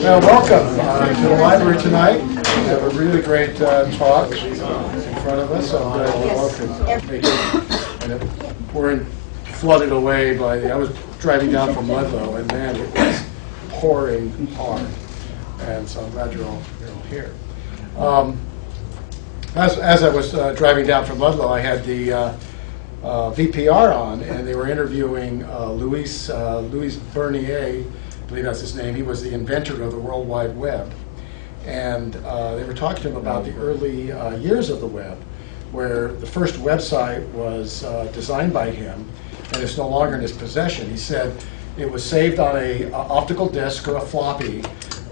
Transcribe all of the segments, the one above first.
Well, welcome to the library tonight. We have a really great talk in front of us. I'm glad you all could make it. And we're flooded away by I was driving down from Ludlow, and man, it was pouring hard. And so I'm glad you're all here. As I was driving down from Ludlow, I had the VPR on, and they were interviewing Louis Bernier. I believe that's his name. He was the inventor of the World Wide Web. And they were talking to him about the early years of the web, where the first website was designed by him, and it's no longer in his possession. He said it was saved on a optical disc or a floppy,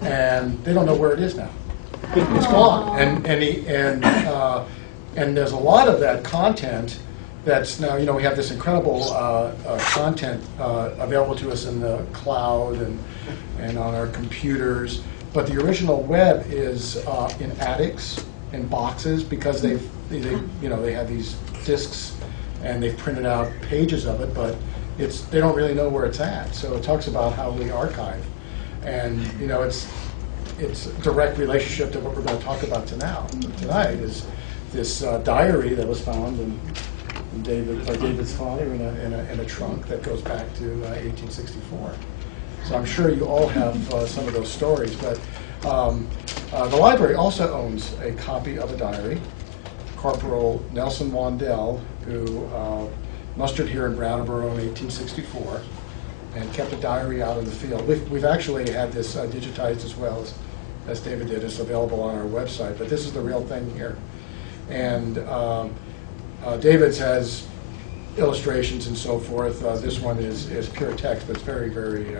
and they don't know where it is now. It's gone. And there's a lot of that content that's now, we have this incredible content available to us in the cloud and on our computers. But the original web is in attics, in boxes, because they have these discs and they've printed out pages of it, but they don't really know where it's at. So it talks about how we archive, and it's a direct relationship to what we're going to talk about tonight is this diary that was found by David's father in a trunk that goes back to 1864. So I'm sure you all have some of those stories, but the library also owns a copy of a diary. Corporal Nelson Wandell, who mustered here in Brattleboro in 1864 and kept a diary out in the field. We've actually had this digitized as well as David did. It's available on our website, but this is the real thing here. And David's has illustrations and so forth. This one is pure text, but it's very, very,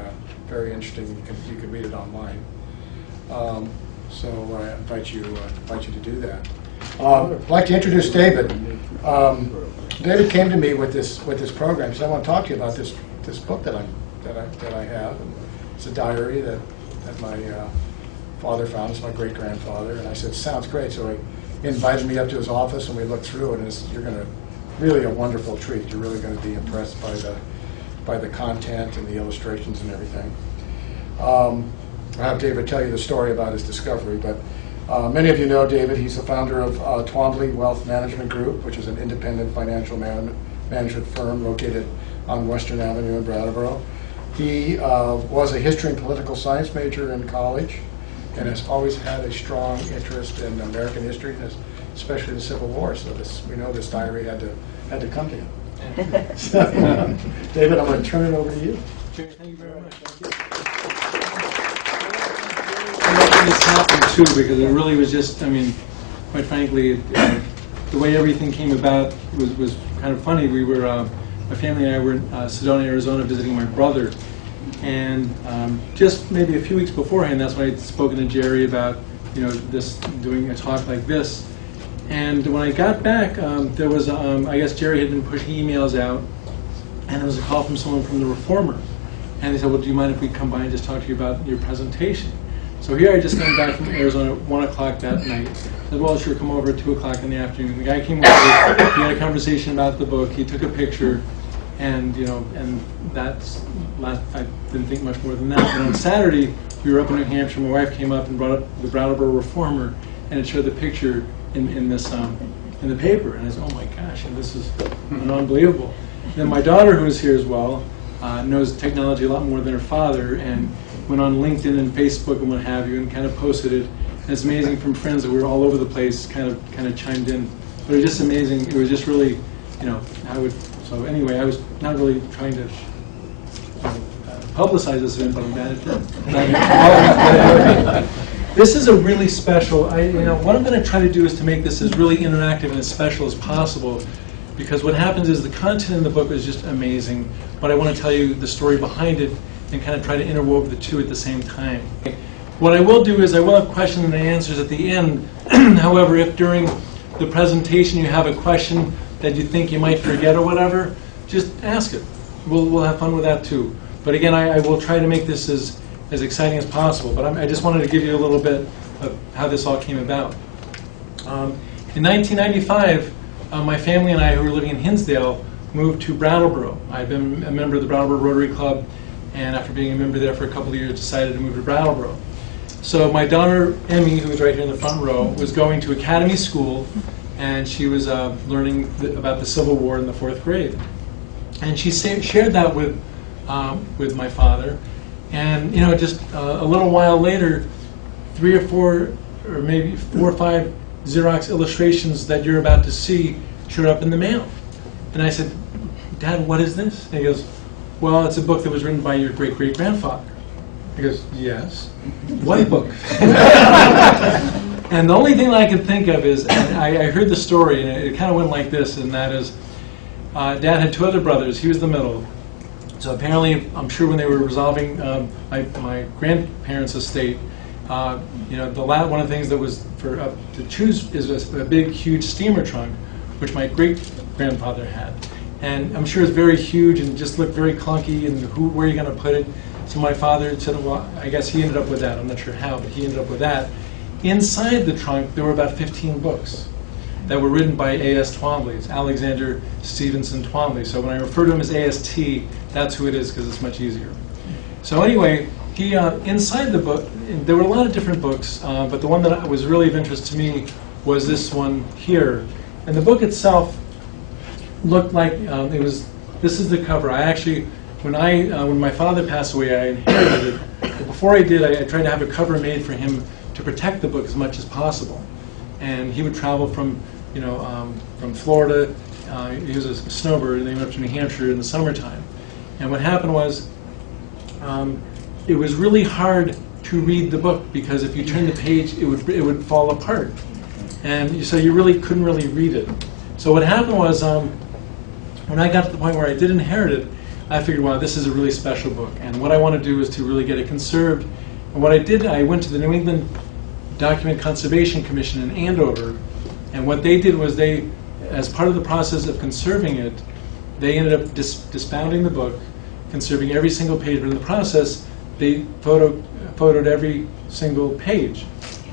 very interesting. You can read it online. So I invite you to do that. I'd like to introduce David. David came to me with this program because I want to talk to you about this book that I have. It's a diary that my father found. It's my great grandfather, and I said, "Sounds great." So he invited me up to his office, and we looked through it, and you're going to really a wonderful treat. You're really going to be impressed by the content and the illustrations and everything. I'll have David tell you the story about his discovery, but many of you know David. He's the founder of Twombly Wealth Management Group, which is an independent financial management firm located on Western Avenue in Brattleboro. He was a history and political science major in college, and has always had a strong interest in American history, and especially the Civil War. So we know this diary had to come to him. So, David, I'm going to turn it over to you. Jerry, thank you very much. Thank you. I like this happened too, because it really was just, quite frankly, the way everything came about was kind of funny. We were, my family and I were in Sedona, Arizona, visiting my brother. And just maybe a few weeks beforehand, that's when I'd spoken to Jerry about, doing a talk like this. And when I got back, there was, I guess Jerry had been pushing emails out, and there was a call from someone from the Reformer. And they said, well, do you mind if we come by and just talk to you about your presentation? So here I just came back from Arizona at 1 o'clock that night. I said, well, sure, come over at 2 o'clock in the afternoon. The guy came over, we had a conversation about the book, he took a picture, and that's last. I didn't think much more than that. But on Saturday, we were up in New Hampshire. My wife came up and brought up the Brattleboro Reformer, and it showed the picture in the paper. And I said, oh my gosh, and this is unbelievable. And then my daughter, who is here as well, knows technology a lot more than her father, and went on LinkedIn and Facebook and what have you, and kind of posted it. And it's amazing, from friends that were all over the place, kind of chimed in. But it was just amazing. It was just really, So anyway, I was not really trying to publicize this event, but I'm glad it did. This is a really special, what I'm going to try to do is to make this as really interactive and as special as possible, because what happens is the content in the book is just amazing, but I want to tell you the story behind it and kind of try to interwove the two at the same time. What I will do is I will have questions and answers at the end. However, if during the presentation you have a question that you think you might forget or whatever, just ask it. We'll have fun with that too. But again, I will try to make this as exciting as possible. But I just wanted to give you a little bit of how this all came about. In 1995, my family and I, who were living in Hinsdale, moved to Brattleboro. I've been a member of the Brattleboro Rotary Club, and after being a member there for a couple of years, decided to move to Brattleboro. So my daughter, Emmy, who was right here in the front row, was going to academy school, and she was learning about the Civil War in the 4th grade. And she shared that with my father. And, you know, just a little while later, 3 or 4, or maybe 4 or 5 Xerox illustrations that you're about to see showed up in the mail. And I said, Dad, what is this? And he goes, well, it's a book that was written by your great-great-grandfather. He goes, yes. What book? And the only thing that I could think of is, and I heard the story, and it kind of went like this, and that is, Dad had 2 other brothers. He was the middle. So apparently, I'm sure when they were resolving my grandparents' estate, you know, one of the things that was to choose is a big, huge steamer trunk, which my great-grandfather had. And I'm sure it's very huge and just looked very clunky, and where are you going to put it? So my father said, well, I guess he ended up with that. I'm not sure how, but he ended up with that. Inside the trunk, there were about 15 books that were written by A.S. Twombly. It's Alexander Stevenson Twombly. So when I refer to him as AST, that's who it is, because it's much easier. So anyway, he inside the book, there were a lot of different books, but the one that was really of interest to me was this one here. And the book itself looked like it was. This is the cover. I actually, when my father passed away, I inherited it. But before I did, I tried to have a cover made for him to protect the book as much as possible. And he would travel from, you know, from Florida. He was a snowbird, and they went up to New Hampshire in the summertime. And what happened was, it was really hard to read the book, because if you turned the page, it would fall apart, and so you really couldn't really read it. So what happened was, when I got to the point where I did inherit it, I figured, wow, this is a really special book, and what I want to do is to really get it conserved. And what I did, I went to the New England Document Conservation Commission in Andover, and what they did was they, as part of the process of conserving it, they ended up disbounding the book, conserving every single page, but in the process, they photoed every single page.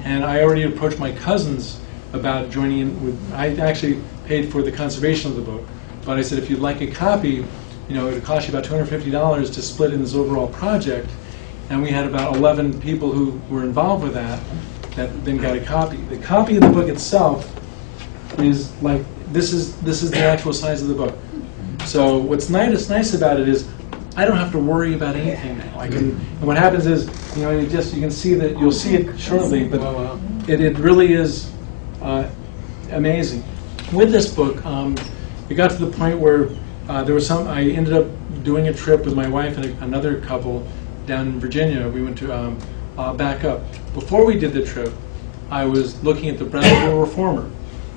And I already approached my cousins about joining in with, I actually paid for the conservation of the book, but I said, if you'd like a copy, you know, it would cost you about $250 to split in this overall project. And we had about 11 people who were involved with that then got a copy. The copy of the book itself is like, this is the actual size of the book. So what's nice about it is, I don't have to worry about anything now. I can, and what happens is, you know, you can see that, you'll see it shortly, but it really is amazing. With this book, it got to the point where I ended up doing a trip with my wife and another couple down in Virginia. We went to back up. Before we did the trip, I was looking at the Brownsville Reformer,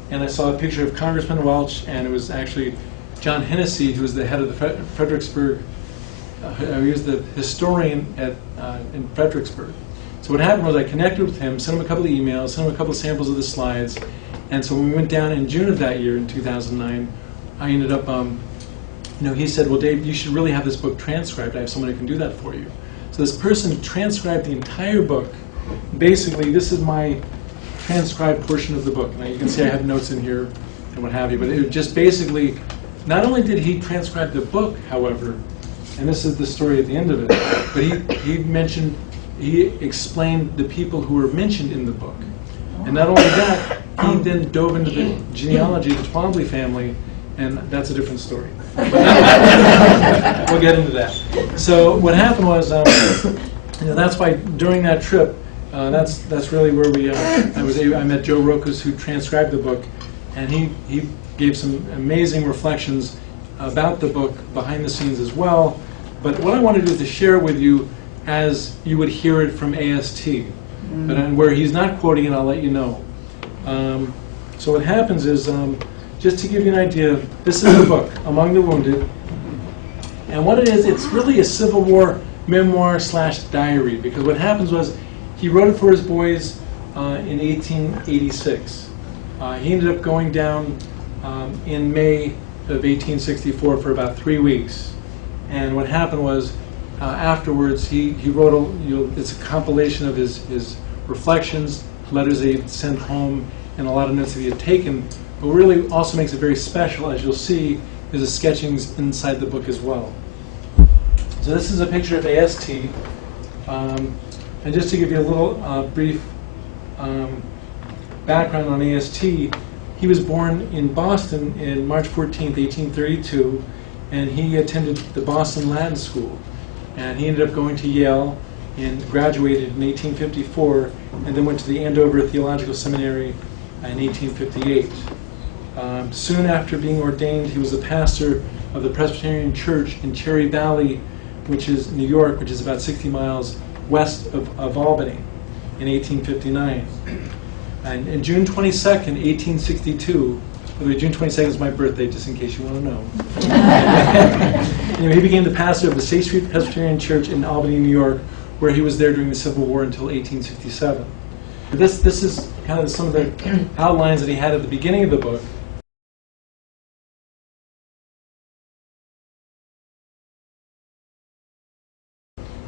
and I saw a picture of Congressman Welch, and it was actually John Hennessy, who was the head of the Fredericksburg. He was the historian in Fredericksburg. So what happened was, I connected with him, sent him a couple of emails, sent him a couple of samples of the slides, and so when we went down in June of that year, in 2009, I ended up, you know, he said, well, Dave, you should really have this book transcribed. I have someone who can do that for you. So this person transcribed the entire book. Basically, this is my transcribed portion of the book. Now you can see I have notes in here and what have you, but it just basically, not only did he transcribe the book, however, and this is the story at the end of it, but he explained the people who were mentioned in the book. And not only that, he then dove into the genealogy of the Twombly family, and that's a different story. We'll get into that. So what happened was, you know, that's why during that trip, that's really where I met Joe Rokas, who transcribed the book, and he gave some amazing reflections about the book behind the scenes as well. But what I want to do is to share it with you as you would hear it from AST. But where he's not quoting it, I'll let you know. So what happens is, just to give you an idea, this is the book, Among the Wounded. And what it is, it's really a Civil War memoir / diary, because what happens was, he wrote it for his boys in 1886. He ended up going down in May of 1864 for about 3 weeks. And what happened was, afterwards, he wrote it's a compilation of his reflections, letters that he had sent home, and a lot of notes that he had taken. But what really also makes it very special, as you'll see, is the sketchings inside the book as well. So this is a picture of AST. And And just to give you a little brief background on AST, he was born in Boston in March 14th, 1832, and he attended the Boston Latin School. And he ended up going to Yale and graduated in 1854, and then went to the Andover Theological Seminary in 1858. Soon after being ordained, he was a pastor of the Presbyterian Church in Cherry Valley, which is New York, which is about 60 miles west of Albany, in 1859. And on June 22nd, 1862, by the way, June 22nd is my birthday, just in case you want to know. He became the pastor of the State Street Presbyterian Church in Albany, New York, where he was there during the Civil War until 1867. This is kind of some of the outlines that he had at the beginning of the book.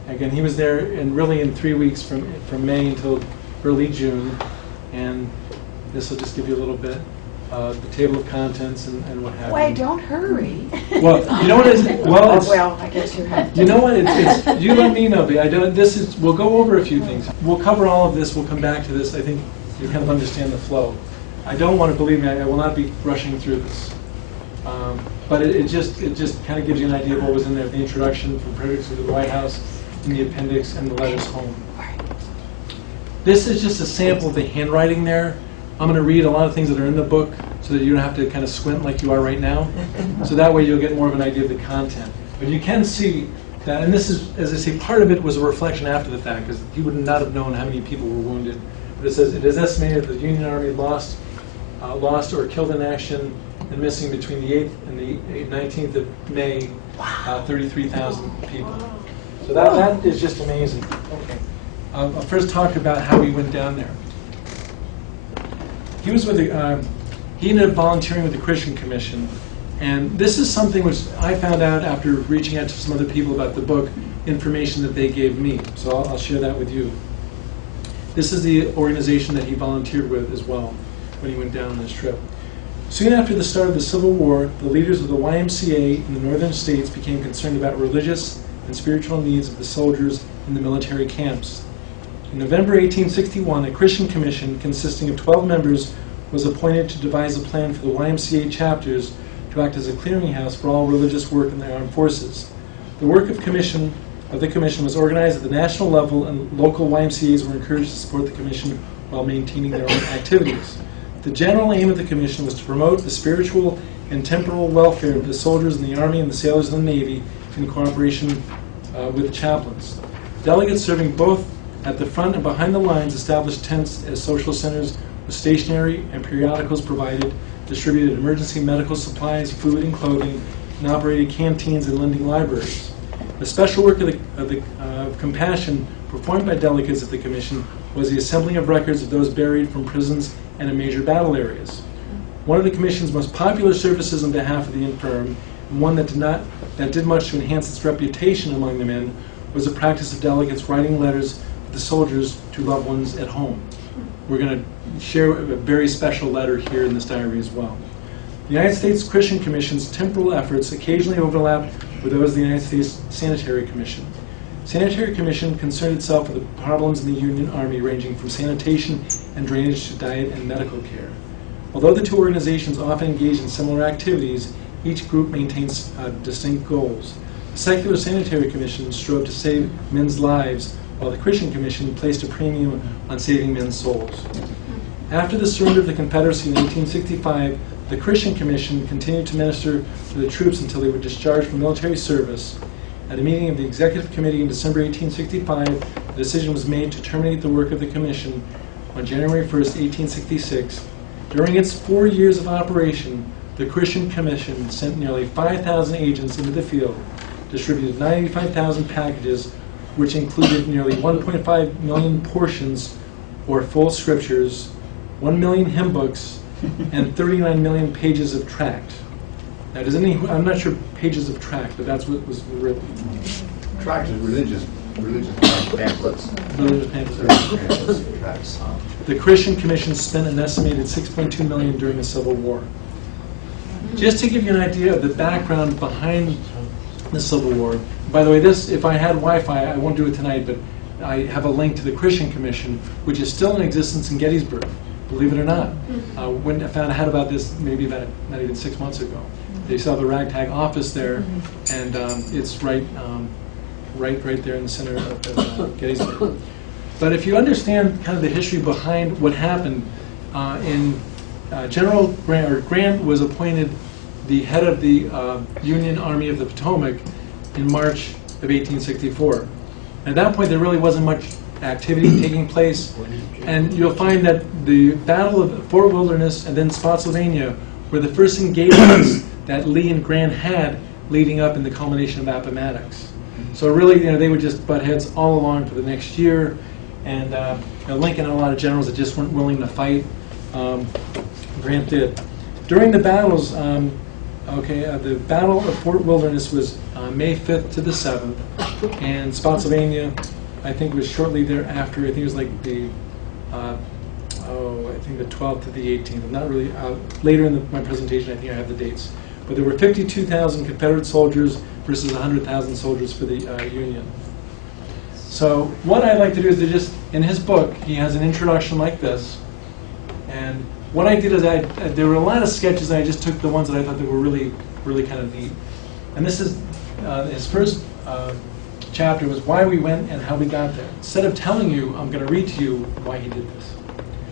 Again, he was there and really in 3 weeks from May until early June, and this will just give you a little bit the table of contents and what have you. Wait, don't hurry. Well, you know what it is? Well, it's, well, I guess you have to. you know what? It's you let me know. I don't. This is. We'll go over a few things. We'll cover all of this. We'll come back to this. I think you kind of understand the flow. I don't want to believe me. I will not be rushing through this. But it just kind of gives you an idea of what was in there. The introduction from Frederick to the White House, and the appendix, and the letters home. This is just a sample of the handwriting there. I'm going to read a lot of things that are in the book so that you don't have to kind of squint like you are right now. So that way you'll get more of an idea of the content. But you can see that, and this is, as I say, part of it was a reflection after the fact, because he would not have known how many people were wounded. But it says, it is estimated that the Union Army lost or killed in action and missing between the 8th and the 19th of May, 33,000 people. So that is just amazing. Okay. I'll first talk about how he went down there. He was with he ended up volunteering with the Christian Commission, and this is something which I found out after reaching out to some other people about the book, information that they gave me. So I'll share that with you. This is the organization that he volunteered with as well when he went down on this trip. Soon after the start of the Civil War, the leaders of the YMCA in the northern states became concerned about religious and spiritual needs of the soldiers in the military camps. In November 1861, a Christian commission consisting of 12 members was appointed to devise a plan for the YMCA chapters to act as a clearinghouse for all religious work in the armed forces. The work of the commission was organized at the national level, and local YMCAs were encouraged to support the commission while maintaining their own activities. The general aim of the commission was to promote the spiritual and temporal welfare of the soldiers in the Army and the sailors in the Navy in cooperation with the chaplains. Delegates serving both at the front and behind the lines established tents as social centers with stationery and periodicals provided, distributed emergency medical supplies, food and clothing, and operated canteens and lending libraries. The special work of compassion performed by delegates of the Commission was the assembling of records of those buried from prisons and in major battle areas. One of the Commission's most popular services on behalf of the infirm, and one that did much to enhance its reputation among the men, was the practice of delegates writing letters of the soldiers to loved ones at home. We're going to share a very special letter here in this diary as well. The United States Christian Commission's temporal efforts occasionally overlap with those of the United States Sanitary Commission. Sanitary Commission concerned itself with the problems in the Union Army ranging from sanitation and drainage to diet and medical care. Although the two organizations often engage in similar activities, each group maintains distinct goals. The Secular Sanitary Commission strove to save men's lives, while the Christian Commission placed a premium on saving men's souls. After the surrender of the Confederacy in 1865, the Christian Commission continued to minister to the troops until they were discharged from military service. At a meeting of the Executive Committee in December 1865, the decision was made to terminate the work of the Commission on January 1st, 1866. During its 4 years of operation, the Christian Commission sent nearly 5,000 agents into the field, distributed 95,000 packages, which included nearly 1.5 million portions or full scriptures, 1 million hymn books, and 39 million pages of tract. Now, I'm not sure pages of tract, but that's what was written. Tract is religious pamphlets. Religious pamphlets. Tracts. The Christian Commission spent an estimated $6.2 million during the Civil War. Just to give you an idea of the background behind the Civil War. By the way, this, if I had Wi-Fi, I won't do it tonight, but I have a link to the Christian Commission, which is still in existence in Gettysburg, believe it or not. When I found out about this, maybe about not even 6 months ago. They still have a ragtag office there, and it's right there in the center of Gettysburg. But if you understand kind of the history behind what happened, General Grant was appointed the head of the Union Army of the Potomac in March of 1864. At that point, there really wasn't much activity taking place, and you'll find that the Battle of Fort Wilderness and then Spotsylvania were the first engagements that Lee and Grant had leading up in the culmination of Appomattox. So really, they would just butt heads all along for the next year, and Lincoln had a lot of generals that just weren't willing to fight. Grant did. During the battles, the Battle of Fort Wilderness was May 5th to the 7th, and Spotsylvania, I think, was shortly thereafter. I think it was like the, I think the 12th to the 18th. I'm not really, later in my presentation, I think I have the dates. But there were 52,000 Confederate soldiers versus 100,000 soldiers for the Union. So what I'd like to do is to just, in his book, he has an introduction like this. And what I did is there were a lot of sketches, and I just took the ones that I thought that were really, really kind of neat. And this is, his first chapter was why we went and how we got there. Instead of telling you, I'm going to read to you why he did this.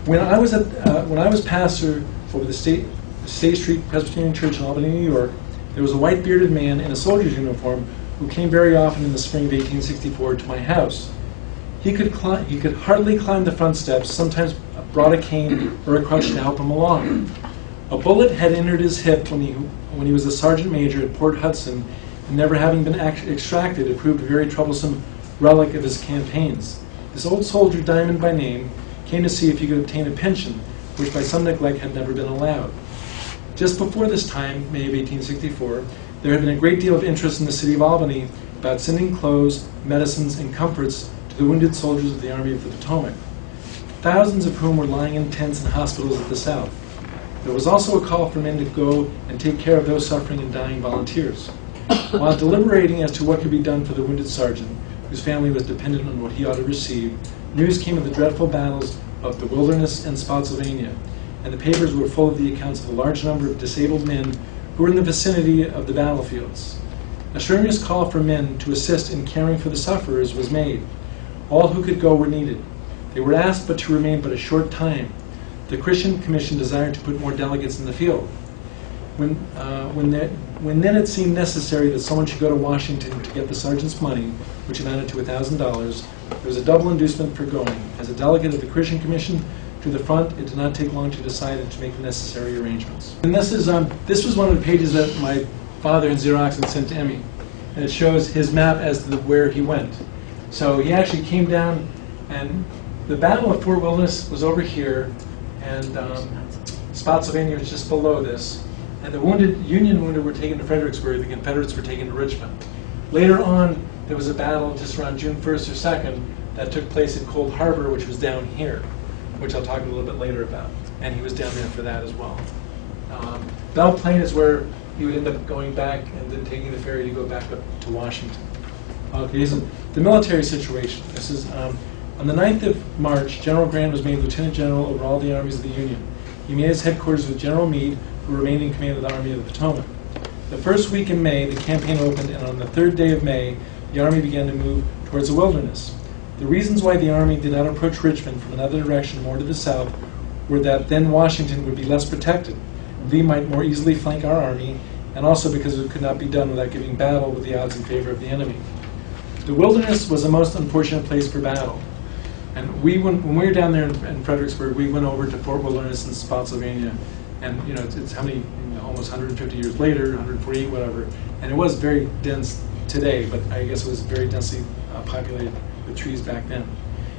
When I was pastor over the State Street Presbyterian Church in Albany, New York, there was a white bearded man in a soldier's uniform who came very often in the spring of 1864 to my house. He could hardly climb the front steps, sometimes brought a cane or a crutch to help him along. A bullet had entered his hip when he was a sergeant major at Port Hudson, and never having been extracted, it proved a very troublesome relic of his campaigns. This old soldier, Diamond by name, came to see if he could obtain a pension, which by some neglect had never been allowed. Just before this time, May of 1864, there had been a great deal of interest in the city of Albany about sending clothes, medicines, and comforts to the wounded soldiers of the Army of the Potomac, thousands of whom were lying in tents and hospitals at the South. There was also a call for men to go and take care of those suffering and dying volunteers. While deliberating as to what could be done for the wounded sergeant, whose family was dependent on what he ought to receive, news came of the dreadful battles of the Wilderness and Spotsylvania, and the papers were full of the accounts of a large number of disabled men who were in the vicinity of the battlefields. A strenuous call for men to assist in caring for the sufferers was made. All who could go were needed. They were asked but to remain but a short time. The Christian Commission desired to put more delegates in the field. When then it seemed necessary that someone should go to Washington to get the sergeant's money, which amounted to $1,000, there was a double inducement for going. As a delegate of the Christian Commission to the front, it did not take long to decide and to make the necessary arrangements. And this was one of the pages that my father had Xeroxed and sent to Emmy, and it shows his map as to where he went. So he actually came down, and the Battle of Fort Wilderness was over here, and Spotsylvania was just below this. And the Union wounded were taken to Fredericksburg, the Confederates were taken to Richmond. Later on, there was a battle just around June 1st or 2nd that took place at Cold Harbor, which was down here, which I'll talk a little bit later about. And he was down there for that as well. Belle Plaine is where he would end up going back and then taking the ferry to go back up to Washington. Okay, so the military situation. This is on the 9th of March, General Grant was made Lieutenant General over all the armies of the Union. He made his headquarters with General Meade, who remained in command of the Army of the Potomac. The first week in May, the campaign opened, and on the 3rd day of May, the Army began to move towards the Wilderness. The reasons why the Army did not approach Richmond from another direction more to the south were that then Washington would be less protected. Lee might more easily flank our army, and also because it could not be done without giving battle with the odds in favor of the enemy. The Wilderness was a most unfortunate place for battle. And when we were down there in Fredericksburg, we went over to Fort Wilderness in Spotsylvania, and it's how many, almost 150 years later, 148, whatever, and it was very dense today, but I guess it was very densely populated with trees back then.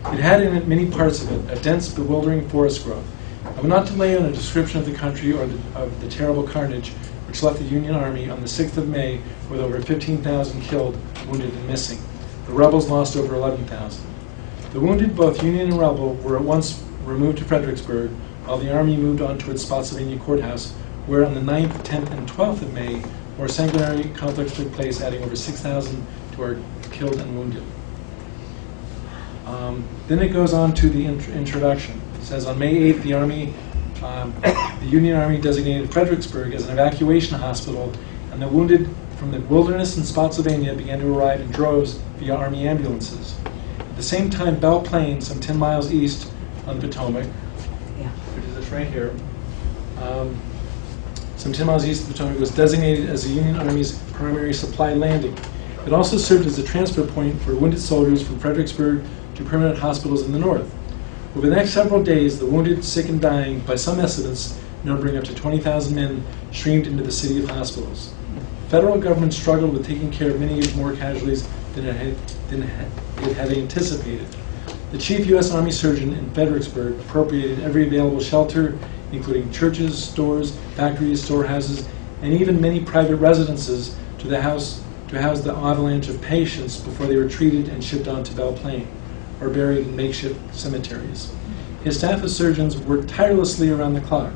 It had in it many parts of it a dense, bewildering forest growth. I will not delay on a description of the country or of the terrible carnage which left the Union Army on the 6th of May with over 15,000 killed, wounded, and missing. The rebels lost over 11,000. The wounded, both Union and rebel, were at once removed to Fredericksburg, while the Army moved on towards Spotsylvania Courthouse, where on the 9th, 10th, and 12th of May, more sanguinary conflicts took place, adding over 6,000 to our killed and wounded. Then it goes on to the introduction. It says, on May 8th, the Union Army designated Fredericksburg as an evacuation hospital, and the wounded from the wilderness in Spotsylvania began to arrive in droves via Army ambulances. At the same time, Belle Plain, some 10 miles east on the Potomac, Yeah. which is this right here, some 10 miles east of the Potomac, was designated as the Union Army's primary supply landing. It also served as a transfer point for wounded soldiers from Fredericksburg to permanent hospitals in the north. Over the next several days, the wounded, sick, and dying, by some estimates, numbering up to 20,000 men, streamed into the city of hospitals. The federal government struggled with taking care of many more casualties than it had anticipated. The chief U.S. Army surgeon in Fredericksburg appropriated every available shelter, including churches, stores, factories, storehouses, and even many private residences to house the avalanche of patients before they were treated and shipped on to Belle Plain, or buried in makeshift cemeteries. His staff of surgeons worked tirelessly around the clock.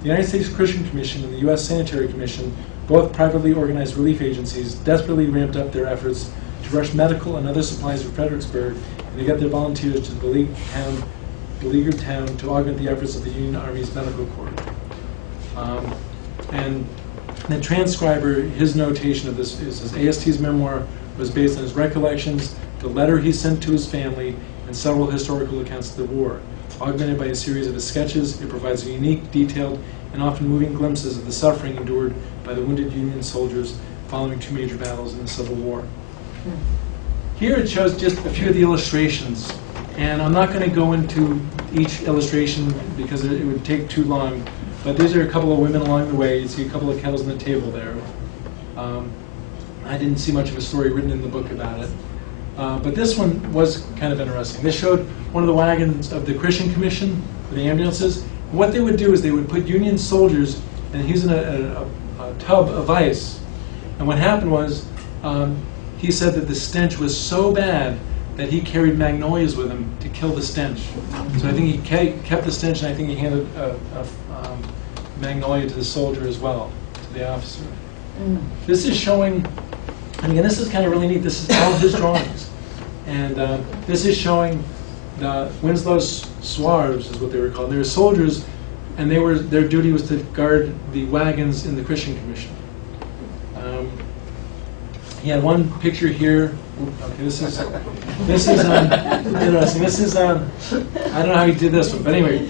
The United States Christian Commission and the U.S. Sanitary Commission, both privately organized relief agencies, desperately ramped up their efforts to rush medical and other supplies from Fredericksburg and to get their volunteers to the beleaguered town to augment the efforts of the Union Army's medical corps. And the transcriber, his notation of this is his AST's memoir was based on his recollections, the letter he sent to his family, and several historical accounts of the war. Augmented by a series of his sketches, it provides unique, detailed, and often moving glimpses of the suffering endured by the wounded Union soldiers following two major battles in the Civil War. Here it shows just a few of the illustrations, and I'm not going to go into each illustration because it would take too long, but these are a couple of women along the way. You see a couple of kettles on the table there. I didn't see much of a story written in the book about it. But this one was kind of interesting. This showed one of the wagons of the Christian Commission, for the ambulances. What they would do is they would put Union soldiers, and he was in a tub of ice. And what happened was, he said that the stench was so bad that he carried magnolias with him to kill the stench. So I think he kept the stench, and I think he handed a magnolia to the soldier as well, to the officer. This is showing, and again, this is kind of really neat. This is all his drawings. And this is showing the Winslow's Swarves, is what they were called. They were soldiers, and their duty was to guard the wagons in the Christian Commission. He had one picture here. Okay, this is interesting. This is I don't know how he did this one, but anyway,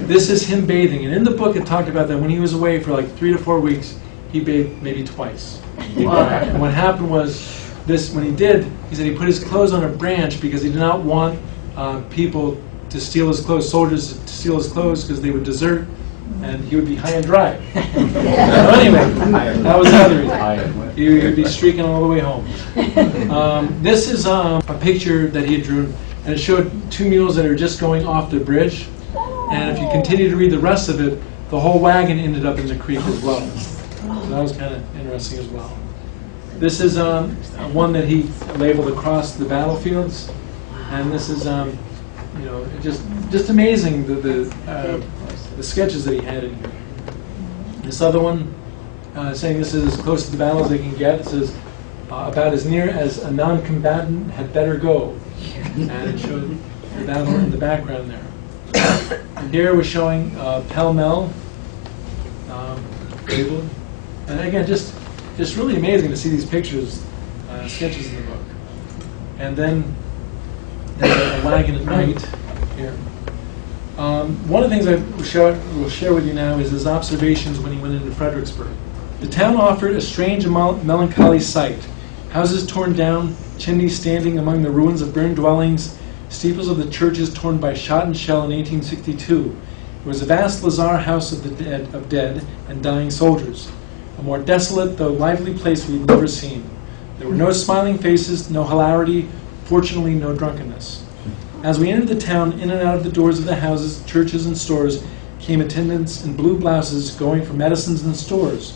this is him bathing. And in the book, it talked about that when he was away for like 3 to 4 weeks, he bathed maybe twice. And what happened was, when he did, he said he put his clothes on a branch because he did not want people to steal his clothes, soldiers to steal his clothes, because they would desert and he would be high and dry. So anyway, that was the other reason. He would be streaking all the way home. This is a picture that he had drawn, and it showed 2 mules that are just going off the bridge. And if you continue to read the rest of it, the whole wagon ended up in the creek as well. So that was kind of interesting as well. This is one that he labeled across the battlefields, and this is just amazing the sketches that he had in here. This other one, saying this is as close to the battle as they can get. It says about as near as a non-combatant had better go, and it showed the battle in the background there. And here we're showing Pell Mell, labeled. And again, just really amazing to see these pictures, sketches in the book. And then there's a wagon at night here. One of the things I will share with you now is his observations when he went into Fredericksburg. The town offered a strange and melancholy sight. Houses torn down, chimneys standing among the ruins of burned dwellings, steeples of the churches torn by shot and shell in 1862. It was a vast lazar house of dead and dying soldiers. A more desolate, though lively place we've never seen. There were no smiling faces, no hilarity, fortunately no drunkenness. As we entered the town, in and out of the doors of the houses, churches, and stores came attendants in blue blouses going for medicines and stores.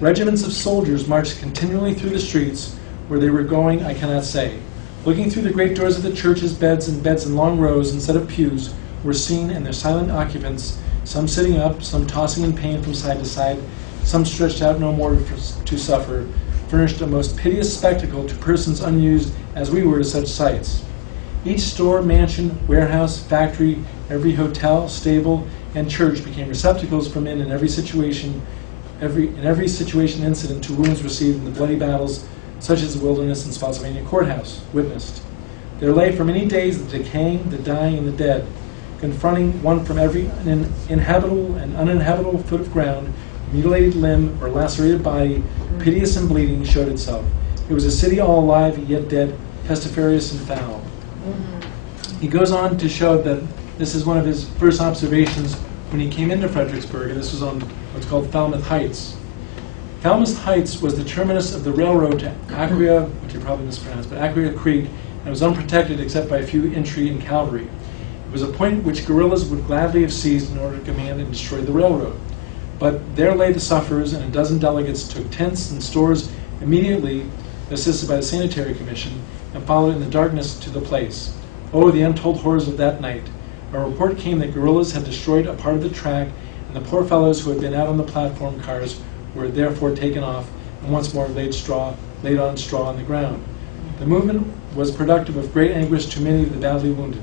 Regiments of soldiers marched continually through the streets. Where they were going, I cannot say. Looking through the great doors of the churches, beds in long rows instead of pews were seen, and their silent occupants, some sitting up, some tossing in pain from side to side, some stretched out no more to suffer, furnished a most piteous spectacle to persons unused as we were to such sights. Each store, mansion, warehouse, factory, every hotel, stable, and church became receptacles for men in every situation incident to wounds received in the bloody battles such as the Wilderness and Spotsylvania Courthouse witnessed. There lay for many days the decaying, the dying, and the dead, confronting one from every inhabitable and uninhabitable foot of ground, mutilated limb, or lacerated body, piteous and bleeding, showed itself. It was a city all alive, yet dead, pestiferious and foul. He goes on to show that this is one of his first observations when he came into Fredericksburg, and this was on what's called Falmouth Heights. Falmouth Heights was the terminus of the railroad to Aquia, which you probably mispronounced, but Aquia Creek, and was unprotected except by a few infantry and cavalry. It was a point which guerrillas would gladly have seized in order to command and destroy the railroad. But there lay the sufferers, and a dozen delegates took tents and stores immediately, assisted by the Sanitary Commission, and followed in the darkness to the place. Oh, the untold horrors of that night. A report came that guerrillas had destroyed a part of the track, and the poor fellows who had been out on the platform cars were therefore taken off, and once more laid on straw on the ground. The movement was productive of great anguish to many of the badly wounded.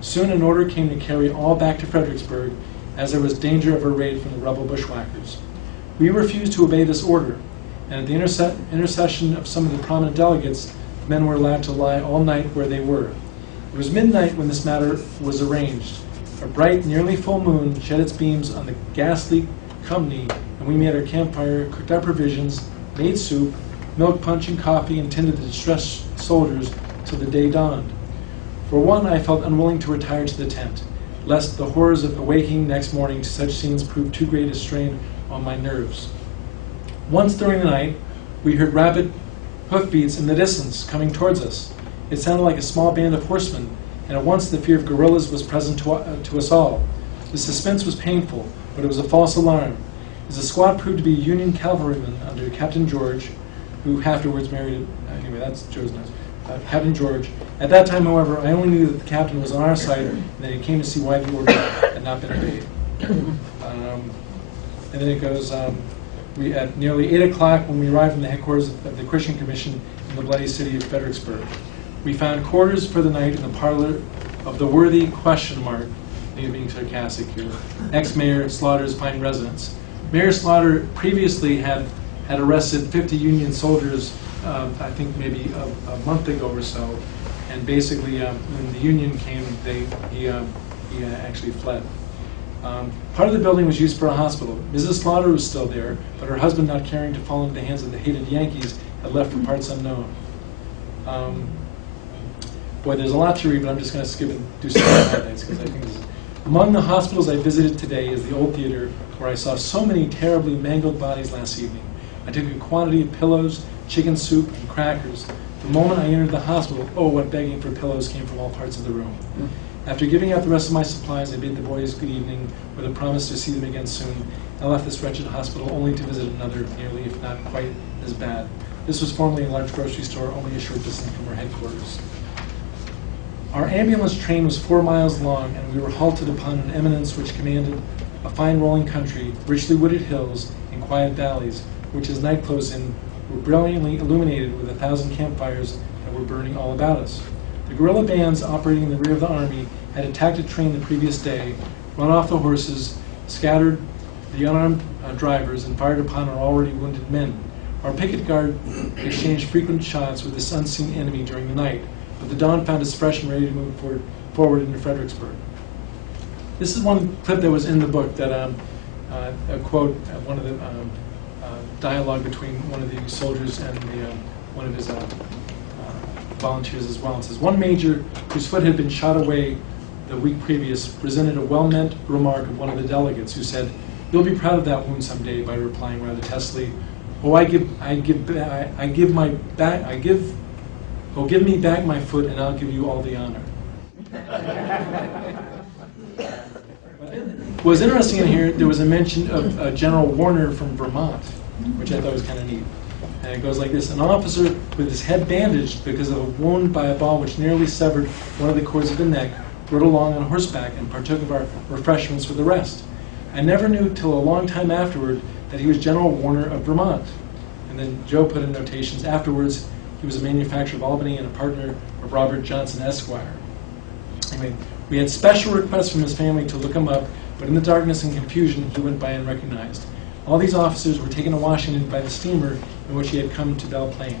Soon an order came to carry all back to Fredericksburg, as there was danger of a raid from the rebel bushwhackers. We refused to obey this order, and at the intercession of some of the prominent delegates, the men were allowed to lie all night where they were. It was midnight when this matter was arranged. A bright, nearly full moon shed its beams on the ghastly company, and we made our campfire, cooked our provisions, made soup, milk punch and coffee, and tended the distressed soldiers till the day dawned. For one, I felt unwilling to retire to the tent, lest the horrors of awaking next morning to such scenes proved too great a strain on my nerves. Once during the night, we heard rapid hoofbeats in the distance coming towards us. It sounded like a small band of horsemen, and at once the fear of guerrillas was present to us all. The suspense was painful, but it was a false alarm, as the squad proved to be Union cavalrymen under Captain George, who afterwards married, anyway, that's Joe's notes, Captain George. At that time, however, I only knew that the captain was on our side, and that he came to see why the order had not been obeyed. And then it goes, we at nearly 8 o'clock, when we arrived in the headquarters of the Christian Commission in the bloody city of Fredericksburg, we found quarters for the night in the parlor of the worthy question mark, maybe being sarcastic here, ex-mayor Slaughter's fine residence. Mayor Slaughter previously had arrested 50 Union soldiers, I think maybe a month ago or so, and basically when the Union came, he actually fled. Part of the building was used for a hospital. Mrs. Slaughter was still there, but her husband, not caring to fall into the hands of the hated Yankees, had left for parts unknown. Boy, there's a lot to read, but I'm just going to skip and do some highlights because I think this is... Among the hospitals I visited today is the old theater, where I saw so many terribly mangled bodies last evening. I took a quantity of pillows, chicken soup, and crackers. The moment I entered the hospital, oh, what begging for pillows came from all parts of the room. After giving out the rest of my supplies, I bid the boys good evening with a promise to see them again soon. I left this wretched hospital only to visit another nearly, if not quite as bad. This was formerly a large grocery store, only a short distance from our headquarters. Our ambulance train was 4 miles long, and we were halted upon an eminence which commanded a fine rolling country, richly wooded hills, and quiet valleys, which as night closed in were brilliantly illuminated with 1,000 campfires that were burning all about us. The guerrilla bands operating in the rear of the army had attacked a train the previous day, run off the horses, scattered the unarmed drivers, and fired upon our already wounded men. Our picket guard exchanged frequent shots with this unseen enemy during the night, but the dawn found us fresh and ready to move forward into Fredericksburg. This is one clip that was in the book, that a quote, one of the dialogue between one of the soldiers and one of his volunteers as well. It says, one major whose foot had been shot away the week previous presented a well-meant remark of one of the delegates, who said, "You'll be proud of that wound someday," by replying rather testily, "Oh, give me back my foot, and I'll give you all the honor." What was interesting in here, there was a mention of General Warner from Vermont, which I thought was kind of neat. And it goes like this: an officer with his head bandaged because of a wound by a ball which nearly severed one of the cords of the neck rode along on horseback and partook of our refreshments with the rest. I never knew till a long time afterward that he was General Warner of Vermont. And then Joe put in notations, afterwards he was a manufacturer of Albany and a partner of Robert Johnson Esquire. Anyway, we had special requests from his family to look him up, but in the darkness and confusion, he went by unrecognized. All these officers were taken to Washington by the steamer in which he had come to Belle Plaine.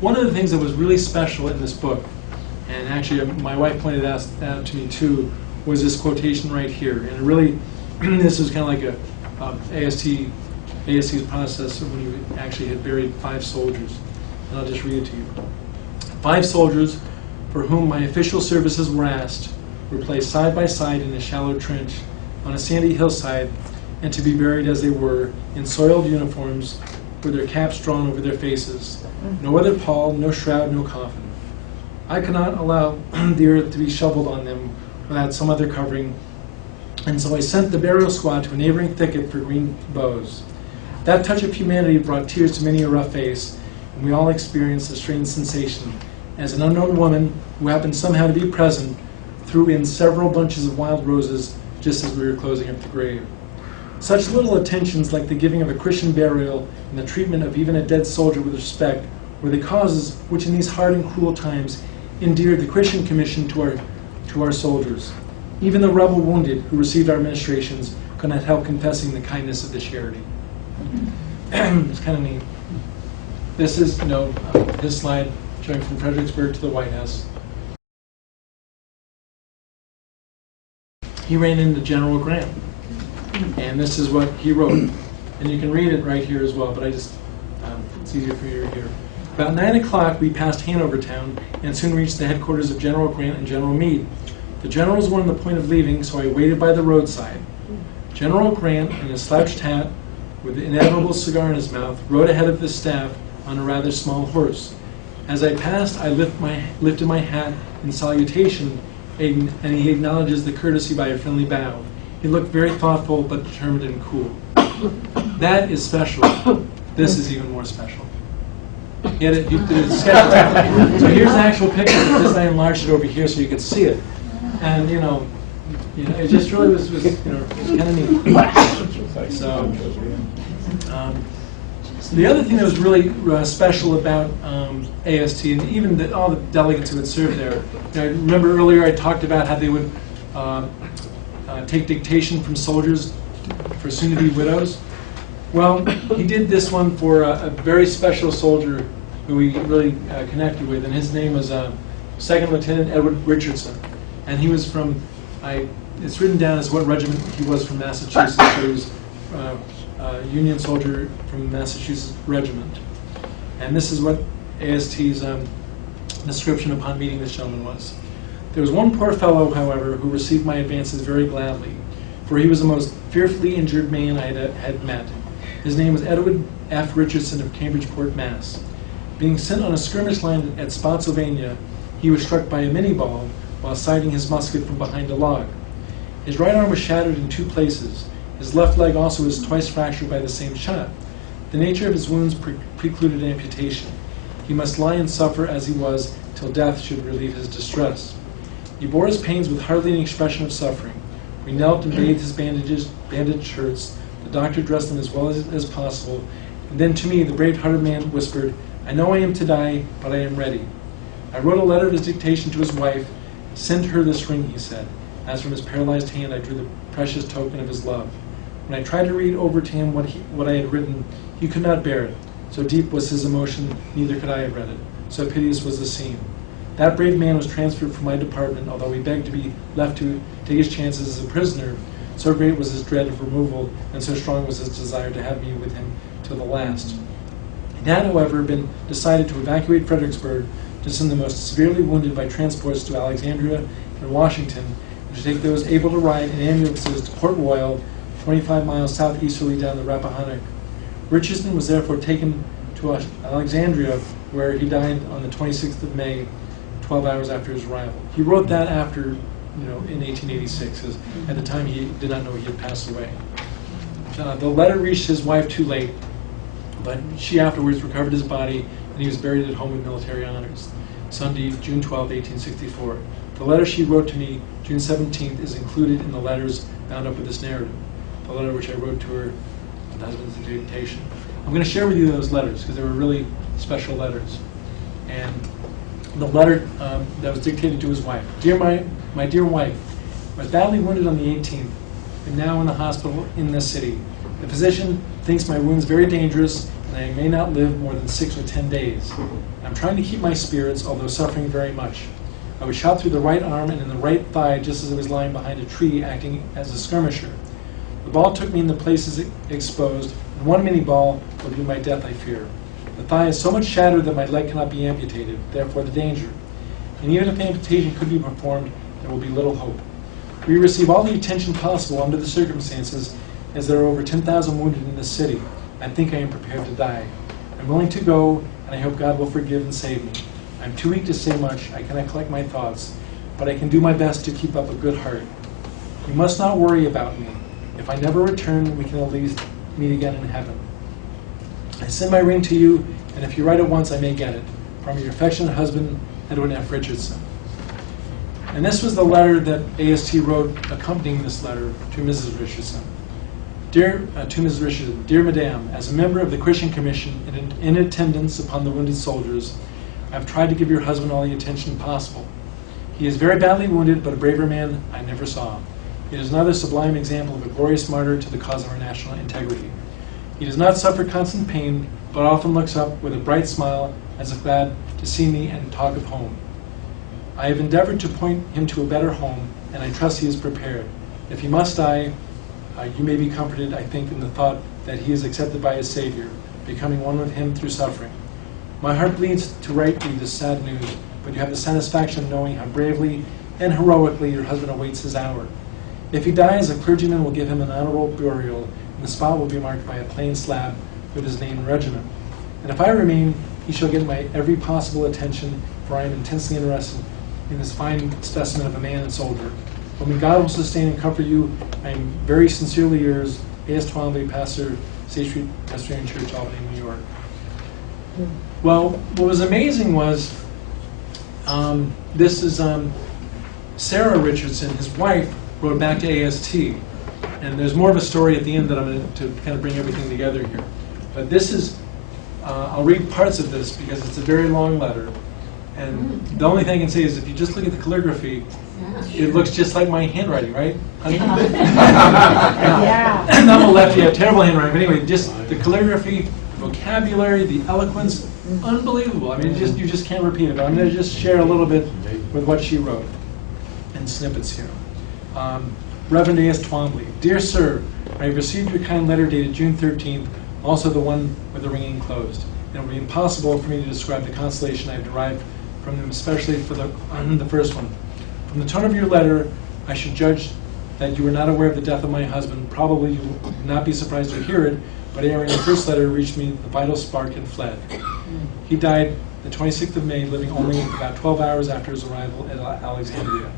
One of the things that was really special in this book, and actually my wife pointed that out to me too, was this quotation right here. And it really, this is kind of like a AST's process of when you actually had buried 5 soldiers. And I'll just read it to you. 5 soldiers for whom my official services were asked were placed side by side in a shallow trench on a sandy hillside, and to be buried as they were, in soiled uniforms, with their caps drawn over their faces. No other pall, no shroud, no coffin. I could not allow the earth to be shoveled on them without some other covering, and so I sent the burial squad to a neighboring thicket for green boughs. That touch of humanity brought tears to many a rough face, and we all experienced a strange sensation, as an unknown woman, who happened somehow to be present, threw in several bunches of wild roses just as we were closing up the grave. Such little attentions, like the giving of a Christian burial and the treatment of even a dead soldier with respect, were the causes which in these hard and cruel times endeared the Christian Commission to our soldiers. Even the rebel wounded who received our ministrations could not help confessing the kindness of the charity. It's kind of neat. This is, this slide showing from Fredericksburg to the White House. He ran into General Grant, and this is what he wrote. And you can read it right here as well, but it's easier for you to hear. About 9 o'clock, we passed Hanover Town and soon reached the headquarters of General Grant and General Meade. The generals were on the point of leaving, so I waited by the roadside. General Grant, in his slouched hat, with the inevitable cigar in his mouth, rode ahead of the staff on a rather small horse. As I passed, I lifted my hat in salutation, and he acknowledges the courtesy by a friendly bow. He looked very thoughtful, but determined and cool. That is special. This is even more special. He did a sketch. So here's the actual picture. Just I enlarged it over here so you could see it. And it just really was kind of neat. So the other thing that was really special about AST, and even all the delegates who had served there, I remember earlier I talked about how they would take dictation from soldiers for soon-to-be widows. Well, he did this one for a very special soldier who we really connected with, and his name was Second Lieutenant Edward Richardson. And he was from, it's written down as what regiment he was from Massachusetts, but he was a Union soldier from the Massachusetts Regiment. And this is what AST's description upon meeting this gentleman was. There was one poor fellow, however, who received my advances very gladly, for he was the most fearfully injured man I had met. His name was Edward F. Richardson of Cambridgeport, Mass. Being sent on a skirmish line at Spotsylvania, he was struck by a Minnie ball while sighting his musket from behind a log. His right arm was shattered in 2 places. His left leg also was twice fractured by the same shot. The nature of his wounds precluded amputation. He must lie and suffer as he was till death should relieve his distress. He bore his pains with hardly an expression of suffering. We knelt and bathed his bandaged hurts. The doctor dressed him as well as possible. And then to me, the brave-hearted man whispered, "I know I am to die, but I am ready." I wrote a letter of his dictation to his wife. "Send her this ring," he said. As from his paralyzed hand, I drew the precious token of his love. When I tried to read over to him what I had written, he could not bear it. So deep was his emotion, neither could I have read it. So piteous was the scene. That brave man was transferred from my department, although he begged to be left to take his chances as a prisoner. So great was his dread of removal, and so strong was his desire to have me with him till the last. It had, however, been decided to evacuate Fredericksburg, to send the most severely wounded by transports to Alexandria and Washington, and to take those able to ride in ambulances to Port Royal, 25 miles southeasterly down the Rappahannock. Richardson was therefore taken to Alexandria, where he died on the 26th of May, 12 hours after his arrival. He wrote that after, in 1886, because at the time he did not know he had passed away. The letter reached his wife too late, but she afterwards recovered his body, and he was buried at home with military honors. Sunday, June 12, 1864. The letter she wrote to me, June 17th, is included in the letters bound up with this narrative. The letter which I wrote to her, the husband's dictation. I'm going to share with you those letters because they were really special letters. And the letter that was dictated to his wife. Dear my dear wife, I was badly wounded on the 18th, and now in the hospital in this city. The physician thinks my wound's very dangerous, and I may not live more than 6 or 10 days. I'm trying to keep my spirits, although suffering very much. I was shot through the right arm and in the right thigh just as I was lying behind a tree acting as a skirmisher. The ball took me in the places exposed, and one mini ball will be my death, I fear. The thigh is so much shattered that my leg cannot be amputated, therefore the danger. And even if amputation could be performed, there will be little hope. We receive all the attention possible under the circumstances, as there are over 10,000 wounded in this city. I think I am prepared to die. I'm willing to go, and I hope God will forgive and save me. I'm too weak to say much. I cannot collect my thoughts, but I can do my best to keep up a good heart. You must not worry about me. If I never return, we can at least meet again in heaven. I send my ring to you, and if you write it once, I may get it. From your affectionate husband, Edwin F. Richardson. And this was the letter that AST wrote accompanying this letter to Mrs. Richardson. Dear Madame, as a member of the Christian Commission and in attendance upon the wounded soldiers, I have tried to give your husband all the attention possible. He is very badly wounded, but a braver man I never saw. It is another sublime example of a glorious martyr to the cause of our national integrity. He does not suffer constant pain, but often looks up with a bright smile as if glad to see me and talk of home. I have endeavored to point him to a better home, and I trust he is prepared. If he must die, you may be comforted, I think, in the thought that he is accepted by his Savior, becoming one with him through suffering. My heart bleeds to write you this sad news, but you have the satisfaction of knowing how bravely and heroically your husband awaits his hour. If he dies, a clergyman will give him an honorable burial, and the spot will be marked by a plain slab with his name and regiment. And if I remain, he shall get my every possible attention, for I am intensely interested in this fine specimen of a man and soldier. When God will sustain and comfort you, I am very sincerely yours, A.S. Twombly, pastor, State Street Presbyterian Church, Albany, New York. Well, what was amazing was, this is Sarah Richardson, his wife, wrote back to AST. And there's more of a story at the end that I'm going to kind of bring everything together here. But this is, I'll read parts of this because it's a very long letter. And the only thing I can say is if you just look at the calligraphy, it looks just like my handwriting, right? Yeah. I'm a lefty, I have terrible handwriting. But anyway, just the calligraphy, vocabulary, the eloquence, unbelievable. I mean, you just can't repeat it. But I'm going to just share a little bit with what she wrote in snippets here. Reverend A.S. Twombly, Dear Sir, I have received your kind letter dated June 13th, also the one with the ring enclosed. And it would be impossible for me to describe the consolation I have derived from them, especially for the first one. From the tone of your letter, I should judge that you were not aware of the death of my husband. Probably you will not be surprised to hear it, but ere your first letter reached me, the vital spark had fled. He died the 26th of May, living only about 12 hours after his arrival at Alexandria.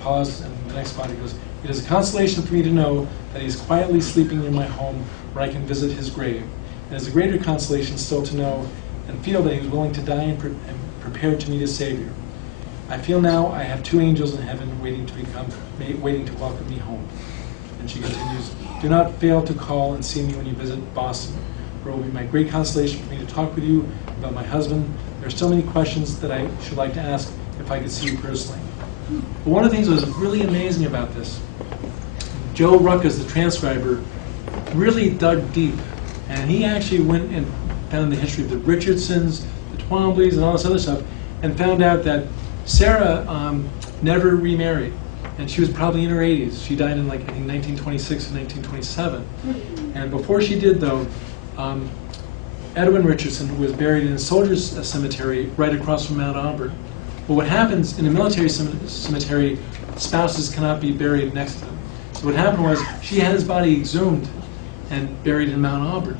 Pause, and the next spot he goes, It is a consolation for me to know that he is quietly sleeping in my home where I can visit his grave. And it is a greater consolation still to know and feel that he was willing to die and prepared to meet his Savior. I feel now I have 2 angels in heaven waiting to welcome me home. And she continues, Do not fail to call and see me when you visit Boston, for it will be my great consolation for me to talk with you about my husband. There are still many questions that I should like to ask if I could see you personally. But one of the things that was really amazing about this, Joe Ruckus, the transcriber, really dug deep. And he actually went and found the history of the Richardsons, the Twombleys, and all this other stuff, and found out that Sarah never remarried. And she was probably in her 80s. She died in, like, I think 1926 and 1927. And before she did, though, Edwin Richardson was buried in a soldier's cemetery right across from Mount Auburn. But what happens in a military cemetery, spouses cannot be buried next to them. So what happened was she had his body exhumed and buried in Mount Auburn.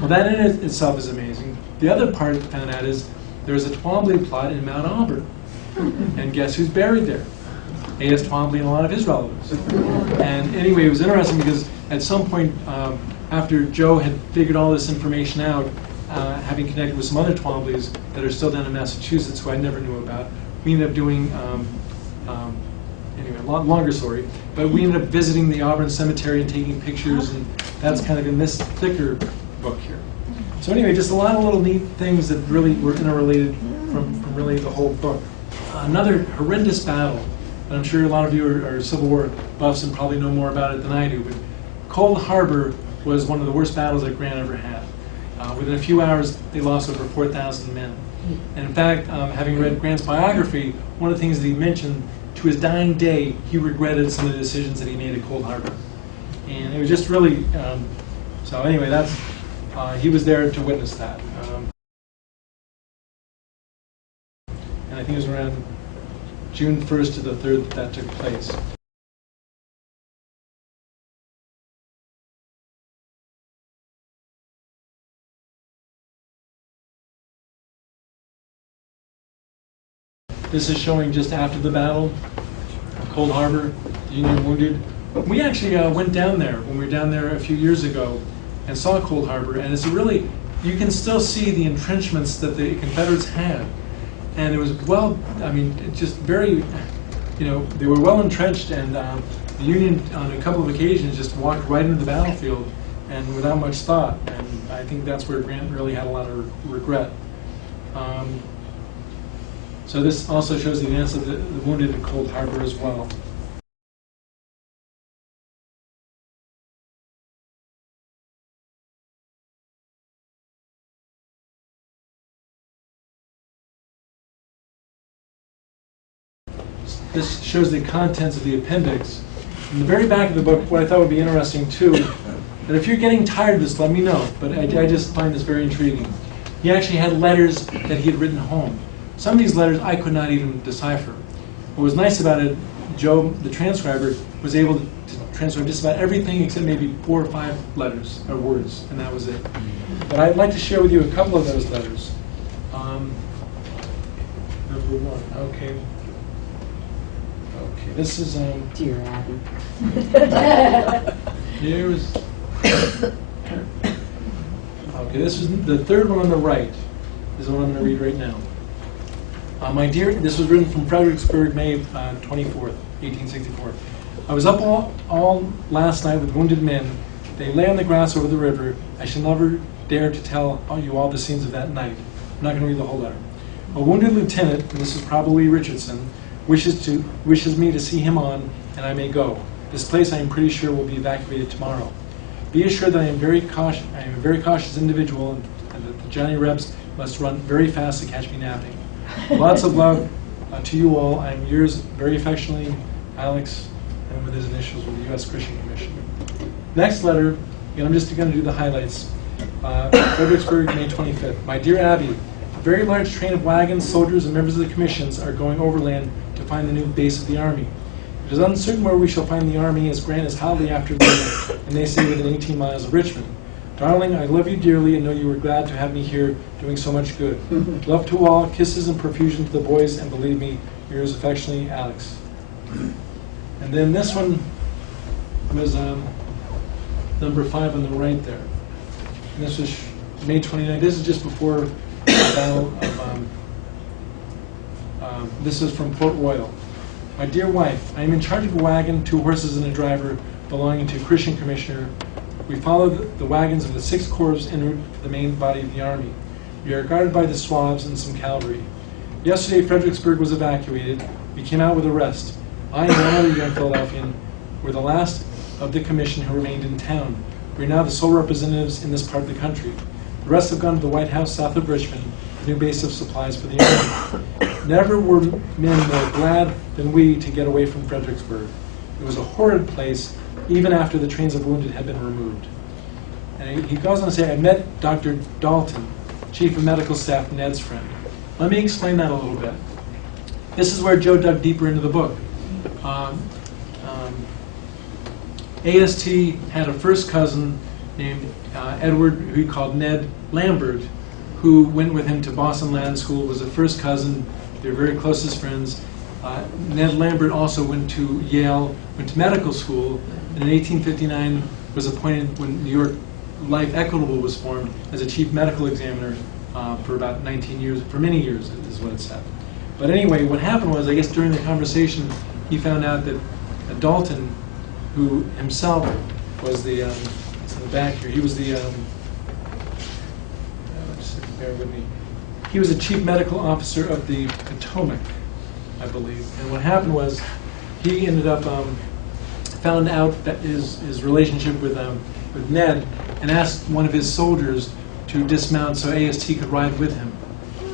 Well, that in itself is amazing. The other part I found out is there's a Twombly plot in Mount Auburn. And guess who's buried there? A.S. Twombly and a lot of his relatives. And anyway, it was interesting because at some point, after Joe had figured all this information out, having connected with some other Twombleys that are still down in Massachusetts, who I never knew about, we ended up doing, anyway, longer story, but we ended up visiting the Auburn Cemetery and taking pictures, and that's kind of in this thicker book here. So anyway, just a lot of little neat things that really were interrelated from and really the whole book. Another horrendous battle, and I'm sure a lot of you are Civil War buffs and probably know more about it than I do, but Cold Harbor was one of the worst battles that Grant ever had. Within a few hours, they lost over 4,000 men. And in fact, having read Grant's biography, one of the things that he mentioned, to his dying day, he regretted some of the decisions that he made at Cold Harbor. And it was just really, so anyway, that's, he was there to witness that. And I think it was around June 1st to the 3rd that took place. This is showing just after the battle, Cold Harbor, the Union wounded. We actually went down there when we were down there a few years ago and saw Cold Harbor, and it's really, you can still see the entrenchments that the Confederates had. And it was well, I mean, just very, you know, they were well entrenched, and the Union on a couple of occasions just walked right into the battlefield and without much thought. And I think that's where Grant really had a lot of regret. So this also shows the advance of the wounded in Cold Harbor as well. This shows the contents of the appendix. In the very back of the book, what I thought would be interesting too, that if you're getting tired of this, let me know, but I just find this very intriguing. He actually had letters that he had written home. Some of these letters I could not even decipher. What was nice about it, Joe, the transcriber, was able to transcribe just about everything except maybe 4 or 5 letters or words, and that was it. But I'd like to share with you a couple of those letters. Number 1, okay. Okay, this is Dear Abby. here is okay. This is the third one on the right. Is the one I'm going to read right now. My dear, this was written from Fredericksburg, May 24th, 1864. I was up all last night with wounded men. They lay on the grass over the river. I shall never dare to tell you all the scenes of that night. I'm not going to read the whole letter. A wounded lieutenant, and this is probably Richardson, wishes me to see him on, and I may go. This place I am pretty sure will be evacuated tomorrow. Be assured that I am a very cautious individual, and that the Johnny Rebs must run very fast to catch me napping. Lots of love to you all. I am yours very affectionately, Alex, and with his initials with the U.S. Christian Commission. Next letter, and I'm just going to do the highlights. Fredericksburg, May 25th. My dear Abby, a very large train of wagons, soldiers, and members of the commissions are going overland to find the new base of the Army. It is uncertain where we shall find the Army, as Grant is hotly after leaving, and they say within 18 miles of Richmond. Darling, I love you dearly and know you were glad to have me here doing so much good. Love to all, kisses and profusion to the boys, and believe me, yours affectionately, Alex. And then this one was number 5 on the right there. And this was May 29th. This is just before the battle of, this is from Port Royal. My dear wife, I am in charge of a wagon, 2 horses and a driver belonging to a Christian commissioner. We followed the wagons of the 6th Corps en route for the main body of the Army. We are guarded by the Slavs and some cavalry. Yesterday, Fredericksburg was evacuated. We came out with a rest. I and another young Philadelphian were the last of the commission who remained in town. We are now the sole representatives in this part of the country. The rest have gone to the White House south of Richmond, the new base of supplies for the Army. Never were men more glad than we to get away from Fredericksburg. It was a horrid place, even after the trains of wounded had been removed. And he goes on to say, I met Dr. Dalton, Chief of Medical Staff, Ned's friend. Let me explain that a little bit. This is where Joe dug deeper into the book. AST had a first cousin named Edward, who he called Ned Lambert, who went with him to Boston Land School, was a first cousin. They were very close as friends. Ned Lambert also went to Yale, went to medical school, and in 1859 was appointed when New York Life Equitable was formed as a chief medical examiner for about 19 years, for many years is what it said. But anyway, what happened was, I guess during the conversation, he found out that Dalton, who himself was the, it's in the back here, he was the, just bear with me. he was a chief medical officer of the Potomac, I believe. And what happened was he ended up found out that his relationship with Ned, and asked one of his soldiers to dismount so AST could ride with him.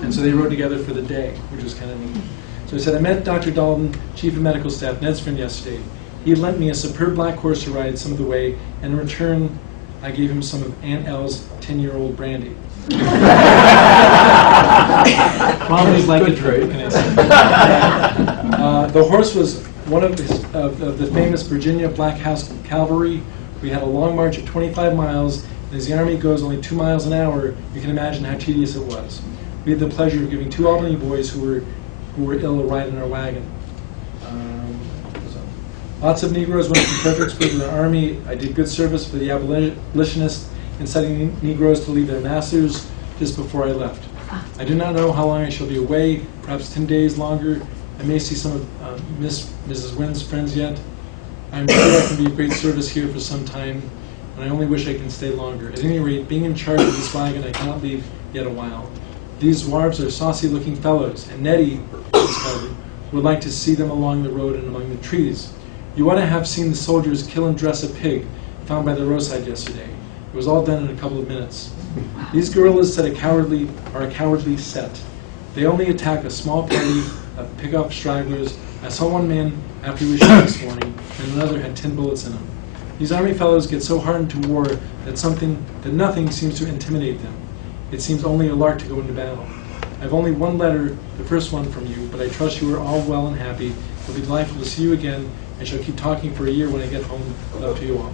And so they rode together for the day, which was kind of neat. So he said, I met Dr. Dalton, chief of medical staff, Ned's friend, yesterday. He lent me a superb black horse to ride some of the way, and in return, I gave him some of Aunt Elle's 10-year-old brandy. Twombly's like a trade. The horse was one of the famous Virginia Black House Cavalry. We had a long march of 25 miles, and as the Army goes only 2 miles an hour, you can imagine how tedious it was. We had the pleasure of giving 2 Albany boys who were ill a ride in our wagon. Lots of Negroes went from Fredericksburg to the Army. I did good service for the abolitionists in setting Negroes to leave their masters just before I left. I do not know how long I shall be away, perhaps 10 days longer. I may see some of Mrs. Wynn's friends yet. I'm sure I can be of great service here for some time, and I only wish I can stay longer. At any rate, being in charge of this wagon, I cannot leave yet a while. These Zouaves are saucy-looking fellows, and Nettie would like to see them along the road and among the trees. You ought to have seen the soldiers kill and dress a pig found by the roadside yesterday. It was all done in a couple of minutes. These guerrillas are a cowardly set. They only attack a small party of pick-off stragglers. I saw one man after he was shot this morning, and another had 10 bullets in him. These Army fellows get so hardened to war that nothing seems to intimidate them. It seems only a lark to go into battle. I have only one letter, the first one from you, but I trust you are all well and happy. I'll be delightful to see you again. I shall keep talking for a year when I get home. Love to you all.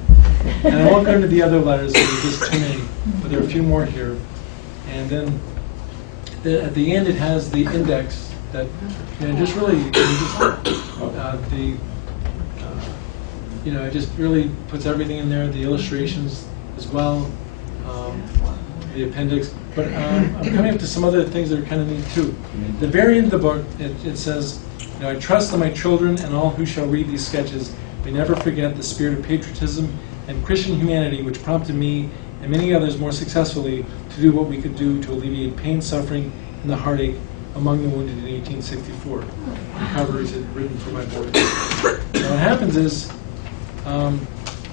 And I won't go into the other letters, there are just too many, but there are a few more here. And then at the end it has the index that just really, it just really puts everything in there, the illustrations as well, the appendix. But I'm coming up to some other things that are kind of neat too. The very end of the book, it says, I trust that my children and all who shall read these sketches may never forget the spirit of patriotism and Christian humanity which prompted me and many others more successfully to do what we could do to alleviate pain, suffering, and the heartache among the wounded in 1864. The cover is written for my boys. Now what happens is,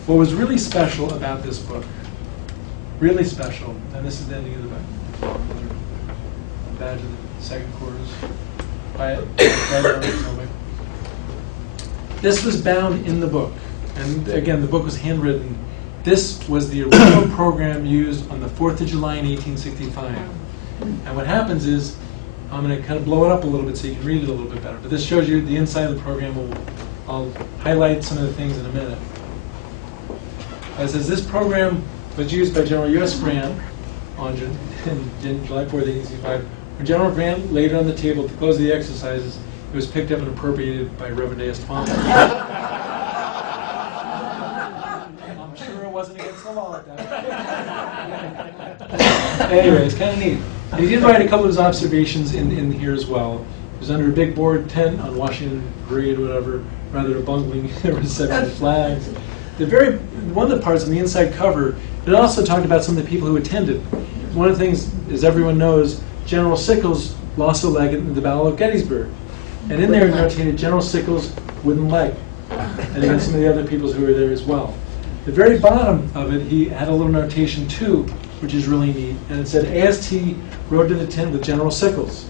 what was really special about this book, really special, and this is the ending of the book, badge of the second quarters. This was bound in the book, and again, the book was handwritten. This was the original program used on the 4th of July in 1865. And what happens is, I'm going to kind of blow it up a little bit so you can read it a little bit better. But this shows you the inside of the program. I'll highlight some of the things in a minute. It says this program was used by General U.S. Grant on July 4th, 1865. When General Grant laid it on the table to close the exercises, it was picked up and appropriated by Reverend A.S. Twombly. I'm sure it wasn't against the law at that time. Anyway, it's kind of neat. And he did write a couple of his observations in here as well. He was under a big board tent on Washington Parade or whatever, rather a bungling reception of flags. One of the parts on the inside cover, it also talked about some of the people who attended. One of the things, as everyone knows, General Sickles lost a leg in the Battle of Gettysburg. And in there it notated General Sickles' wooden leg. And then some of the other people who were there as well. The very bottom of it, he had a little notation too, which is really neat. And it said, AST rode to the tent with General Sickles.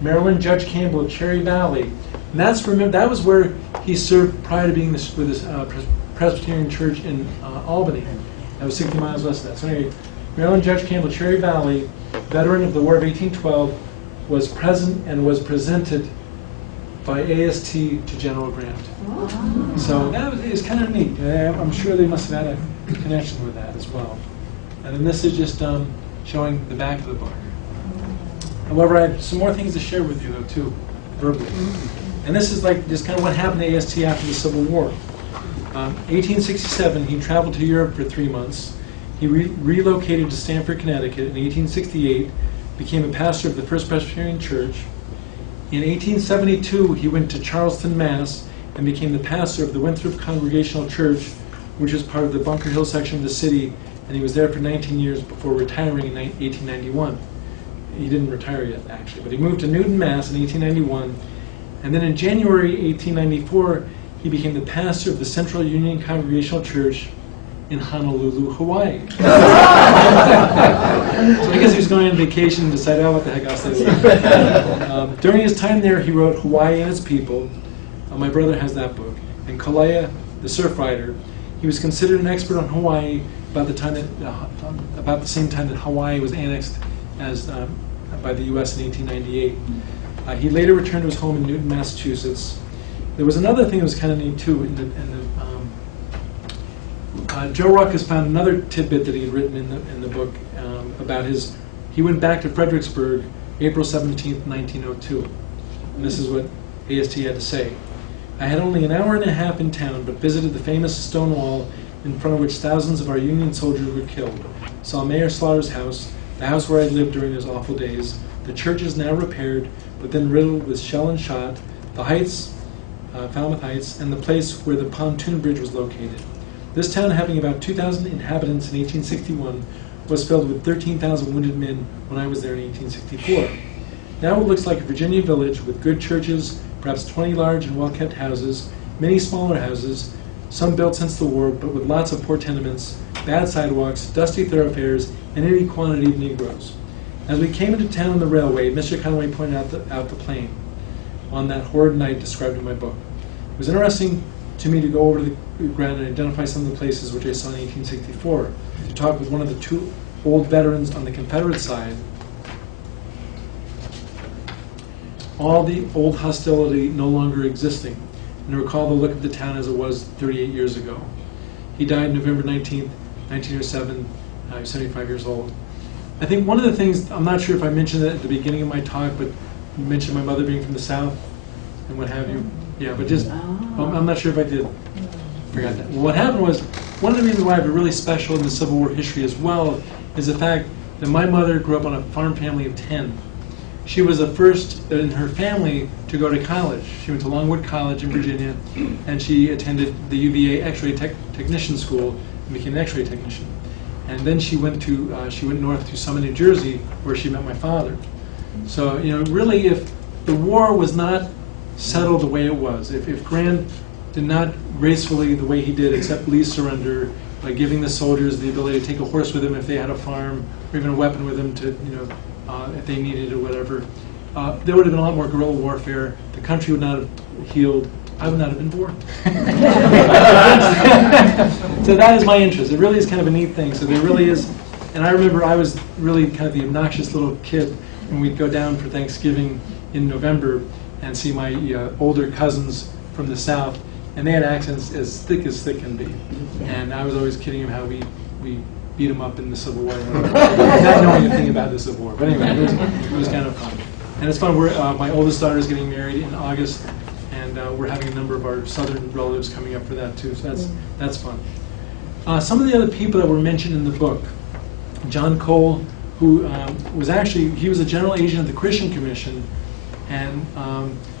Maryland Judge Campbell of Cherry Valley. And that was where he served prior to being with this Presbyterian church in Albany. That was 60 miles west of that. So anyway, Maryland Judge Campbell, Cherry Valley, veteran of the War of 1812, was present and was presented by AST to General Grant. Oh. So that is kind of neat. I'm sure they must have had a connection with that as well. And then this is just showing the back of the book. However, I have some more things to share with you, though, too, verbally. And this is like just kind of what happened to AST after the Civil War. 1867, he traveled to Europe for 3 months. He relocated to Stamford, Connecticut. In 1868, became a pastor of the First Presbyterian Church. In 1872, he went to Charlestown, Mass., and became the pastor of the Winthrop Congregational Church, which is part of the Bunker Hill section of the city, and he was there for 19 years before retiring in 1891. he didn't retire yet, actually, but he moved to Newton, Mass. in 1891, and then in January 1894, he became the pastor of the Central Union Congregational Church in Honolulu, Hawaii. So I guess he was going on vacation and decided, oh, what the heck, I'll stay there. During his time there, he wrote Hawaii and Its People. My brother has that book. And Kalea, the Surf Rider. He was considered an expert on Hawaii about the same time that Hawaii was annexed by the U.S. in 1898. He later returned to his home in Newton, Massachusetts. There was another thing that was kind of neat too. Joe Ruckus found another tidbit that he had written in the book about his. He went back to Fredericksburg, April 17th, 1902, and this is what AST had to say. I had only an hour and a half in town, but visited the famous stone wall in front of which thousands of our Union soldiers were killed. Saw Mayor Slaughter's house, the house where I lived during those awful days. The church is now repaired, but then riddled with shell and shot. The Heights, Falmouth Heights, and the place where the pontoon bridge was located. This town, having about 2,000 inhabitants in 1861, was filled with 13,000 wounded men when I was there in 1864. Now it looks like a Virginia village with good churches, perhaps 20 large and well-kept houses, many smaller houses, some built since the war, but with lots of poor tenements, bad sidewalks, dusty thoroughfares, and any quantity of Negroes. As we came into town on the railway, Mr. Conway pointed out the plane on that horrid night described in my book. It was interesting to me to go over to the ground and identify some of the places which I saw in 1864, to talk with one of the two old veterans on the Confederate side. All the old hostility no longer existing, and to recall the look of the town as it was 38 years ago. He died November 19th, 1907. He was 75 years old. I think one of the things, I'm not sure if I mentioned it at the beginning of my talk, but you mentioned my mother being from the South and what have you. Yeah, but just, I'm not sure if I did. Forgot that. Well, what happened was, one of the reasons why I have a really special in the Civil War history as well is the fact that my mother grew up on a farm family of 10. She was the first in her family to go to college. She went to Longwood College in Virginia, and she attended the UVA X-ray technician school and became an X-ray technician. And then she went north to Summit, New Jersey, where she met my father. So, really, if the war was not settled the way it was, if Grant did not gracefully, the way he did, accept Lee's surrender by giving the soldiers the ability to take a horse with them if they had a farm, or even a weapon with them to, if they needed it or whatever, there would have been a lot more guerrilla warfare. The country would not have healed. I would not have been born. So that is my interest. It really is kind of a neat thing. So there really is, and I remember I was really kind of the obnoxious little kid when we'd go down for Thanksgiving in November and see my older cousins from the South, and they had accents as thick can be. And I was always kidding them how we beat them up in the Civil War, not knowing anything about the Civil War. But anyway, it was kind of fun. And it's fun. My oldest daughter is getting married in August, and we're having a number of our southern relatives coming up for that too. So that's fun. Some of the other people that were mentioned in the book, John Cole, who he was a general agent of the Christian Commission, and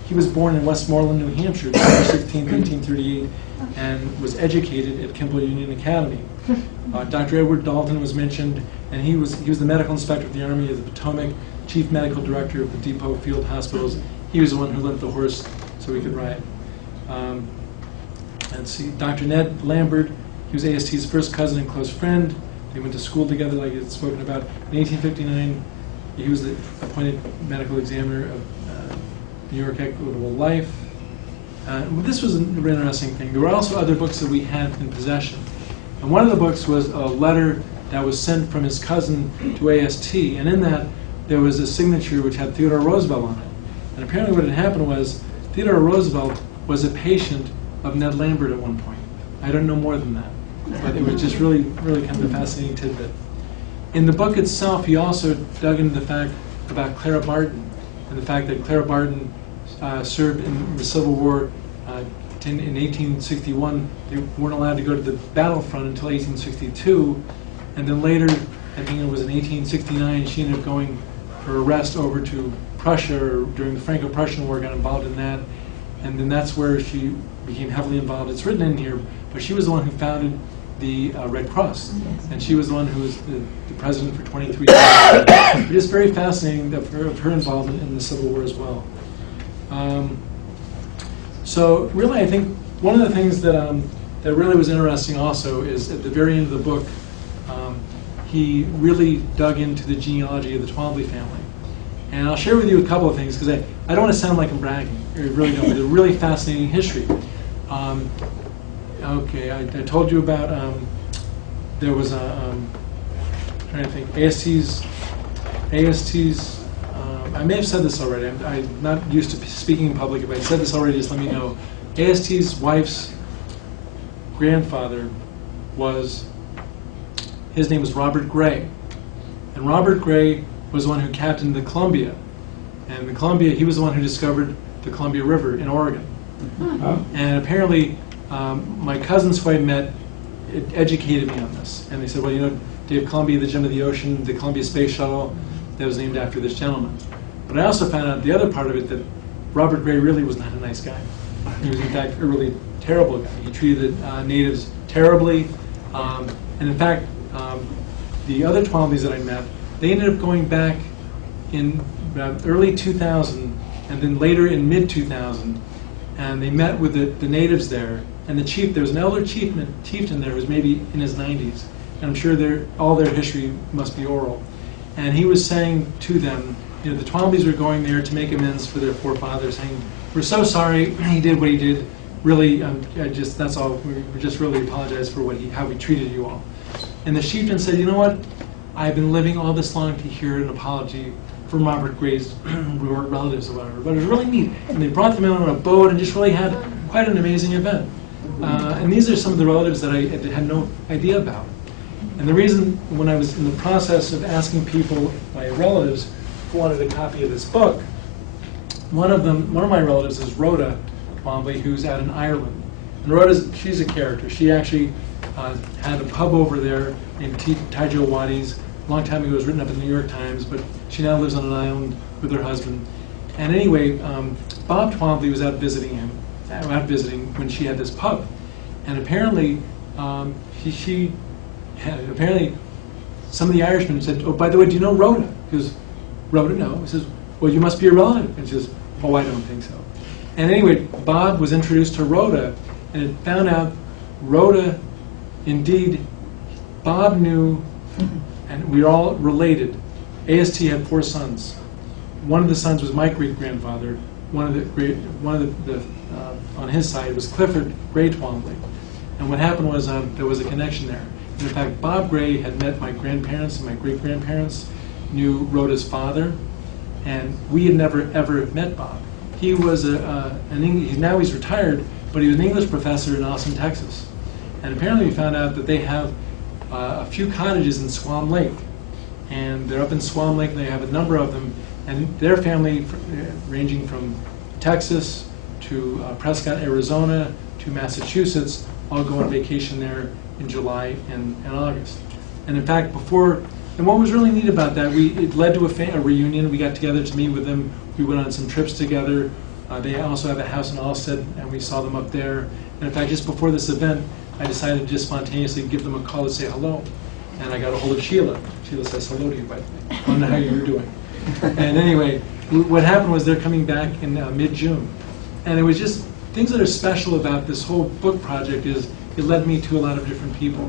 he was born in Westmoreland, New Hampshire, December 16, 1838, and was educated at Kimball Union Academy. Dr. Edward Dalton was mentioned, and he was the medical inspector of the Army of the Potomac, chief medical director of the Depot Field Hospitals. He was the one who lent the horse so we could ride. Let's see, Dr. Ned Lambert, he was AST's first cousin and close friend. They went to school together, like it's spoken about. In 1859, he was the appointed medical examiner of New York Equitable Life. This was an interesting thing. There were also other books that we had in possession. And one of the books was a letter that was sent from his cousin to AST, and in that there was a signature which had Theodore Roosevelt on it. And apparently what had happened was Theodore Roosevelt was a patient of Ned Lambert at one point. I don't know more than that, but it was just really, really kind of a fascinating tidbit. In the book itself, he also dug into the fact about Clara Barton, and the fact that Clara Barton served in the Civil War in 1861. They weren't allowed to go to the battlefront until 1862, and then later, I think it was in 1869, she ended up going for arrest over to Prussia during the Franco-Prussian War, got involved in that, and then that's where she became heavily involved. It's written in here, but she was the one who founded the Red Cross. And she was the one who was the president for 23 years. But just very fascinating of her involvement in the Civil War as well. So really, I think one of the things that that really was interesting also is at the very end of the book, he really dug into the genealogy of the Twombly family. And I'll share with you a couple of things, because I don't want to sound like I'm bragging. I really don't. It's a really fascinating history. Okay, I told you about, there was a, trying to think, AST's, I may have said this already. I'm not used to speaking in public. If I said this already, just let me know. AST's wife's grandfather his name was Robert Gray. And Robert Gray was the one who captained the Columbia. And the Columbia, he was the one who discovered the Columbia River in Oregon. And apparently, my cousins who I met educated me on this. And they said, well, you know, Dave Columbia, the gem of the ocean, the Columbia Space Shuttle, that was named after this gentleman. But I also found out the other part of it, that Robert Gray really was not a nice guy. He was, in fact, a really terrible guy. He treated the natives terribly. And in fact, the other Twomblys that I met, they ended up going back in early 2000, and then later in mid-2000, and they met with the natives there. And the chief, there was an elder chieftain there who was maybe in his 90s. And I'm sure all their history must be oral. And he was saying to them, you know, the Twomblys were going there to make amends for their forefathers, saying, we're so sorry he did what he did. Really, that's all. We just really apologize for how we treated you all. And the chieftain said, you know what? I've been living all this long to hear an apology from Robert Gray's relatives or whatever. But it was really neat. And they brought them in on a boat and just really had quite an amazing event. And these are some of the relatives that I had no idea about. And the reason, when I was in the process of asking people, my relatives, who wanted a copy of this book, one of my relatives is Rhoda Twombly, who's out in Ireland. And Rhoda, she's a character. She actually had a pub over there named Taijo Wadi's. A long time ago, it was written up in the New York Times, but she now lives on an island with her husband. And anyway, Bob Twombly was out visiting when she had this pub. And apparently, apparently some of the Irishmen said, oh, by the way, do you know Rhoda? He goes, Rhoda, no. He says, well, you must be a relative. And she says, oh, I don't think so. And anyway, Bob was introduced to Rhoda, and it found out Rhoda, indeed, Bob knew, and we were all related. AST had 4 sons. One of the sons was my great-grandfather. On his side was Clifford Gray Twombly. And what happened was there was a connection there. And in fact, Bob Gray had met my grandparents and my great-grandparents, knew Rhoda's father, and we had never, ever met Bob. He was now he's retired, but he was an English professor in Austin, Texas. And apparently we found out that they have a few cottages in Swan Lake. And they're up in Swan Lake, and they have a number of them. And their family, ranging from Texas to Prescott, Arizona, to Massachusetts, all go on vacation there in July and August. And in fact, and what was really neat about that, it led to a reunion. We got together to meet with them. We went on some trips together. They also have a house in Allstead, and we saw them up there. And in fact, just before this event, I decided to just spontaneously give them a call to say hello. And I got a hold of Sheila. Sheila says hello to you, by the way. I want to know how you were doing. And anyway, what happened was they're coming back in mid-June. And it was just things that are special about this whole book project is it led me to a lot of different people.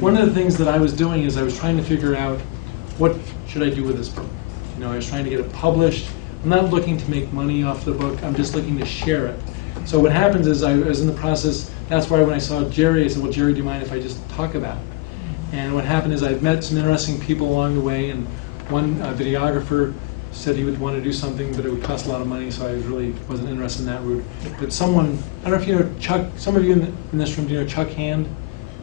One of the things that I was doing is I was trying to figure out what should I do with this book. You know, I was trying to get it published. I'm not looking to make money off the book. I'm just looking to share it. So what happens is I was in the process. That's why when I saw Jerry, I said, well, Jerry, do you mind if I just talk about it? And what happened is I've met some interesting people along the way, and one videographer said he would want to do something, but it would cost a lot of money, so I really wasn't interested in that route. But someone, I don't know if you know Chuck, some of you in this room, do you know Chuck Hand?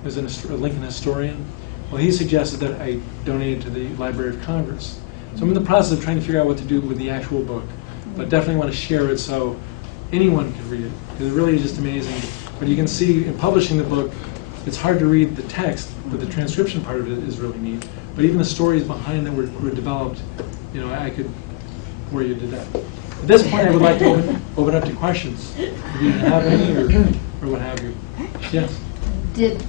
Who's a Lincoln historian? Well, he suggested that I donate it to the Library of Congress. So I'm in the process of trying to figure out what to do with the actual book, but definitely want to share it so anyone can read it, because it really is just amazing. But you can see in publishing the book, it's hard to read the text, but the transcription part of it is really neat. But even the stories behind them were developed, you know, I could bore you to death. At this point, I would like to open up to questions. If you have any or what have you. Yes? Did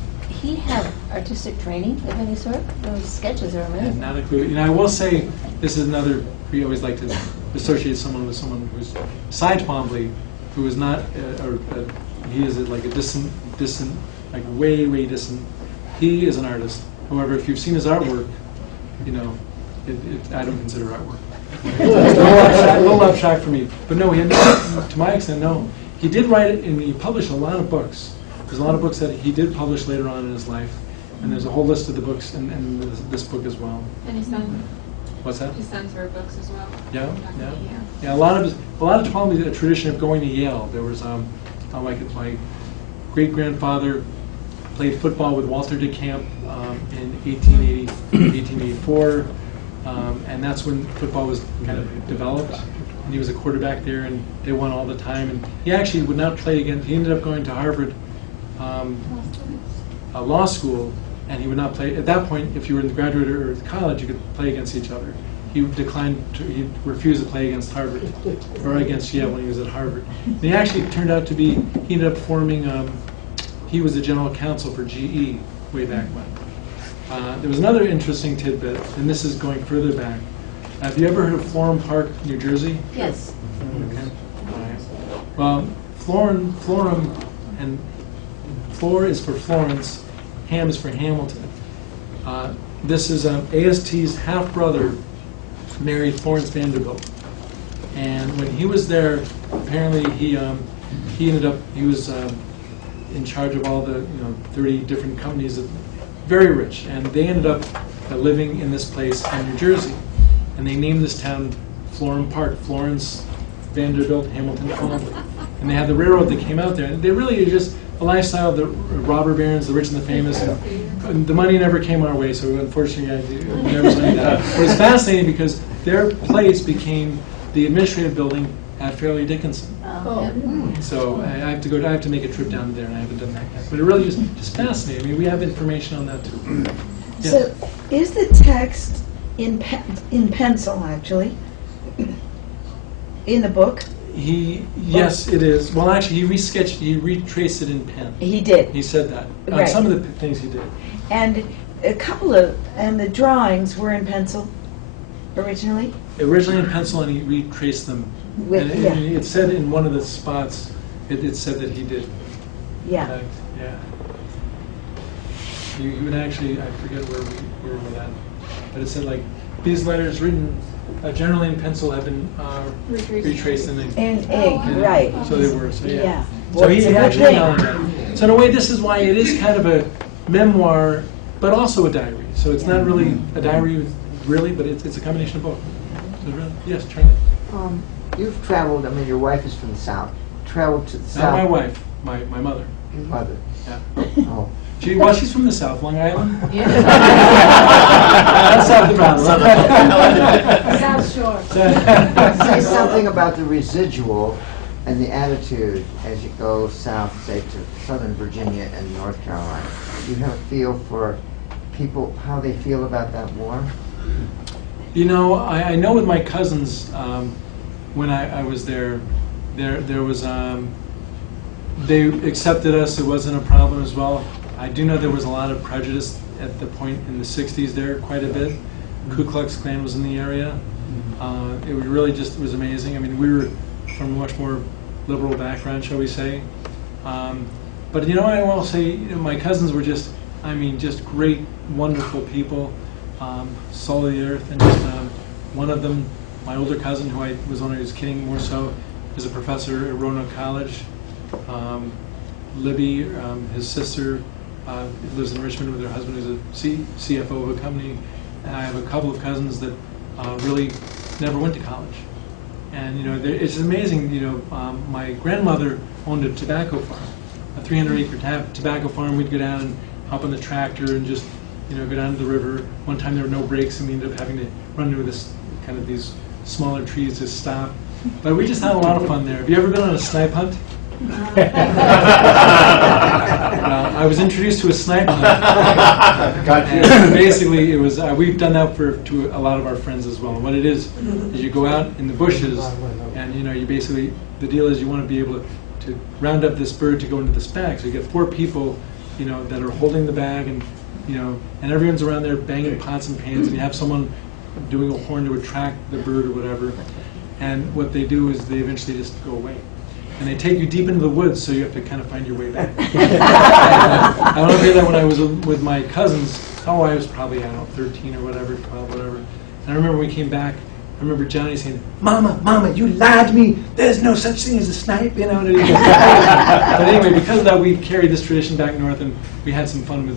he have artistic training of any sort? Those sketches are And amazing. not a clue. You know, I will say, this is another, we always like to associate someone with someone who's, besides Twombly, who is not, he is like a distant, like way distant. He is an artist. However, if you've seen his artwork, you know, I don't consider artwork. It's a little abstract for me. But no, to my extent, no. He did write it, and he published a lot of books. There's a lot of books that he did publish later on in his life, and there's a whole list of the books in this book as well. And his son, What's that? his sons wrote books as well. Yeah, Dr. yeah. D, Yeah, a lot of Twombly, a tradition of going to Yale. There was, like my great-grandfather played football with Walter DeCamp in 1884, and that's when football was kind of developed. And he was a quarterback there, and they won all the time. And he actually would not play again. He ended up going to Harvard law school, and he would not play. At that point, if you were in the graduate or college, you could play against each other. He declined. He refused to play against Harvard or against Yale when he was at Harvard. And he actually turned out to be. He ended up forming. He was the general counsel for GE way back when. There was another interesting tidbit, and this is going further back. Have you ever heard of Florham Park, New Jersey? Yes. Okay. All right. Well, Florham, and Flor is for Florence, Ham is for Hamilton. This is AST's half-brother married Florence Vanderbilt. And when he was there, apparently he was in charge of all the 30 different companies, very rich, and they ended up living in this place in New Jersey, and they named this town Florham Park, Florence Vanderbilt Hamilton Twombly, and they had the railroad that came out there, and they really are just a lifestyle of the robber barons, the rich and the famous, and the money never came our way, so unfortunately I never saw that. But it's fascinating because their place became the administrative building at Fairleigh Dickinson. So I have to make a trip down there, and I haven't done that yet. But it really is just fascinating. I mean, we have information on that too. Yeah. So, is the text in pencil, actually, in the book? Yes, it is. Well, actually, he retraced it in pen. He did. He said that. Right. Some of the things he did. And and the drawings were in pencil originally? Originally in pencil, and he retraced them. With, And yeah. it said in one of the spots, it said that he did. Yeah. Yeah. You would actually, I forget where we were with that, but it said like, these letters written generally in pencil have been retraced in ink. And egg, right. So they were, so yeah. Yeah. So Well, he it's a good actually thing. acknowledged that. So in a way, this is why it is kind of a memoir, but also a diary. So it's not really a diary, really, but it's a combination of both. So really, yes, Charlie. You've traveled, I mean, your wife is from the South, traveled to the South. Not my wife, my mother. Your mother. Yeah. Oh. She's from the South, Long Island. Yeah. That's South Dakota. South Shore. Say something about the residual and the attitude as you go south, say, to Southern Virginia and North Carolina. Do you have a feel for people, how they feel about that war? You know, I know with my cousins, when I was there was, they accepted us, it wasn't a problem as well. I do know there was a lot of prejudice at the point in the 60s there, quite a bit. Ku Klux Klan was in the area. It was really just, it was amazing. I mean, we were from a much more liberal background, shall we say. But you know, I will say, my cousins were just, I mean, just great, wonderful people. Soul of the earth, and just one of them, my older cousin, who I was only just kidding more so, is a professor at Roanoke College. Libby, his sister, lives in Richmond with her husband, who's a CFO of a company. And I have a couple of cousins that really never went to college. And you know, it's amazing. You know, my grandmother owned a tobacco farm, a 300-acre tobacco farm. We'd go down and hop on the tractor and just, you know, go down to the river. One time there were no brakes, and we ended up having to run into this kind of these smaller trees to stop. But we just had a lot of fun there. Have you ever been on a snipe hunt? I was introduced to a snipe hunt. Got you. And basically, it was we've done that to a lot of our friends as well. And what it is you go out in the bushes, and you know, you basically, the deal is you want to be able to round up this bird to go into this bag. So you get 4 people that are holding the bag, and and everyone's around there banging pots and pans, and you have someone doing a horn to attract the bird or whatever. And what they do is they eventually just go away. And they take you deep into the woods, so you have to kind of find your way back. I remember that when I was with my cousins. Oh, I was probably, 13 or whatever, 12, whatever. And I remember when we came back, I remember Johnny saying, Mama, you lied to me. There's no such thing as a snipe, But anyway, because of that, we carried this tradition back north, and we had some fun with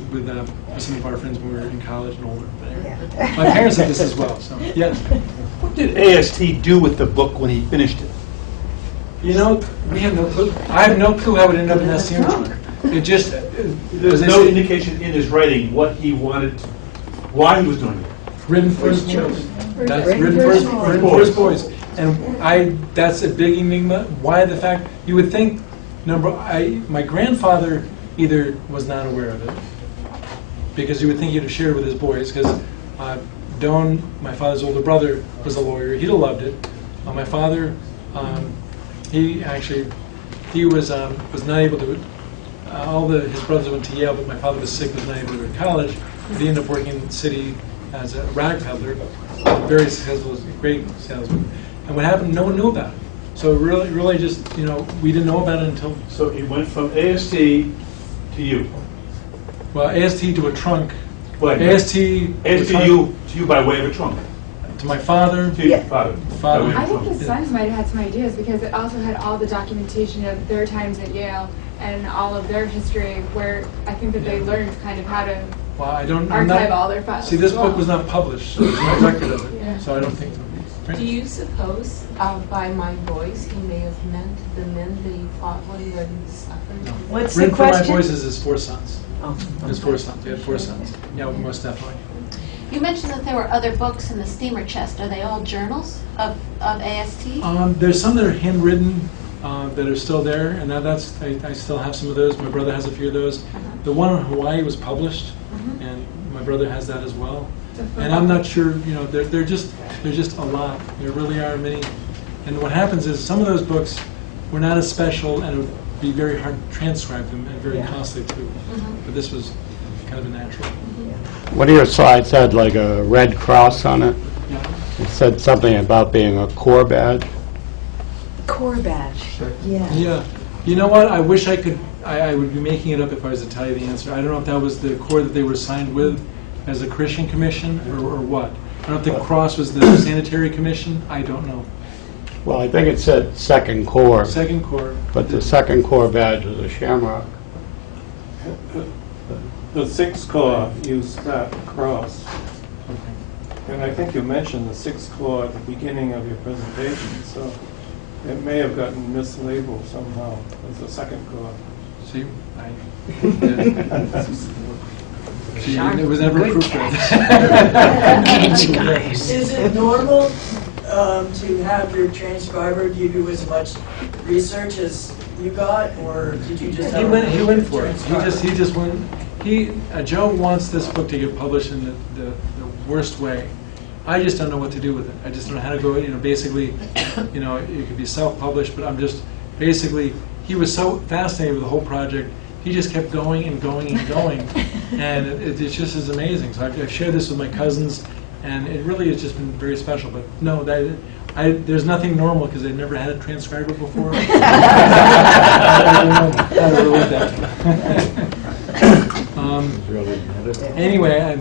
some of our friends when we were in college and older. But anyway, my parents had this as well, so yes. What did AST do with the book when he finished it? We have no clue. I have no clue how it ended up in that sandwich. It just... There's no indication in his writing what he wanted, why he was doing it. Written for his boys. That's written for his boys. And that's a big enigma. Why the fact... You would think, my grandfather either was not aware of it, because you would think he'd have shared with his boys, because Don, my father's older brother, was a lawyer. He'd have loved it. My father... he was not able to. His brothers went to Yale, but my father was sick, was not able to go to college. He ended up working in the city as a rag peddler, very successful, great salesman. And what happened? No one knew about it. So really, just we didn't know about it until. So he went from AST to you. Well, AST to a trunk. What? AST to you by way of a trunk. To my father. To your father. Father. By way of a I think trunk. the Sons might have had some ideas because it also had all the documentation of their times at Yale and all of their history, where I think that they learned kind of how to Well, I'm archive not, all their files. See, this as well. book was not published, so there's no record of it. Yeah. So I don't think. Do you suppose by my boys he may have meant the men that he fought when he suffered? No. What's the Written for my question? boys is his 4 sons. Oh, His 4 sons. He had 4 sons. Yeah, most definitely. You mentioned that there were other books in the steamer chest. Are they all journals of AST? There's some that are handwritten that are still there, and I still have some of those. My brother has a few of those. The one on Hawaii was published, and my brother has that as well. And I'm not sure, they're just a lot. There really are many. And what happens is some of those books were not as special, and it would be very hard to transcribe them and very costly too. But this was kind of a natural. One of your slides had like a red cross on it. Yeah. It said something about being a Corps badge. Core badge, yeah. Yeah. You know what? I wish I could. I would be making it up if I was to tell you the answer. I don't know if that was the Corps that they were assigned with as a Christian commission or what. I don't know if the cross was the sanitary commission. I don't know. Well, I think it said Second Corps, Second Corps. but the Second Corps badge was a shamrock. The Sixth Corps used that cross. Okay. And I think you mentioned the Sixth Corps at the beginning of your presentation, so it may have gotten mislabeled somehow as the Second Corps. See, See, it was never proofread. Is it normal to have your transcriber give you as much research as you got, or did you just? He went for it. He just went. Joe wants this book to get published in the worst way. I just don't know what to do with it. I just don't know how to go. Basically, it could be self-published, but I'm just basically. He was so fascinated with the whole project. He just kept going and going and going, and it just is amazing. So I've shared this with my cousins, and it really has just been very special. But no, there's nothing normal because I've never had a transcriber before. I don't know how to relate that. Anyway,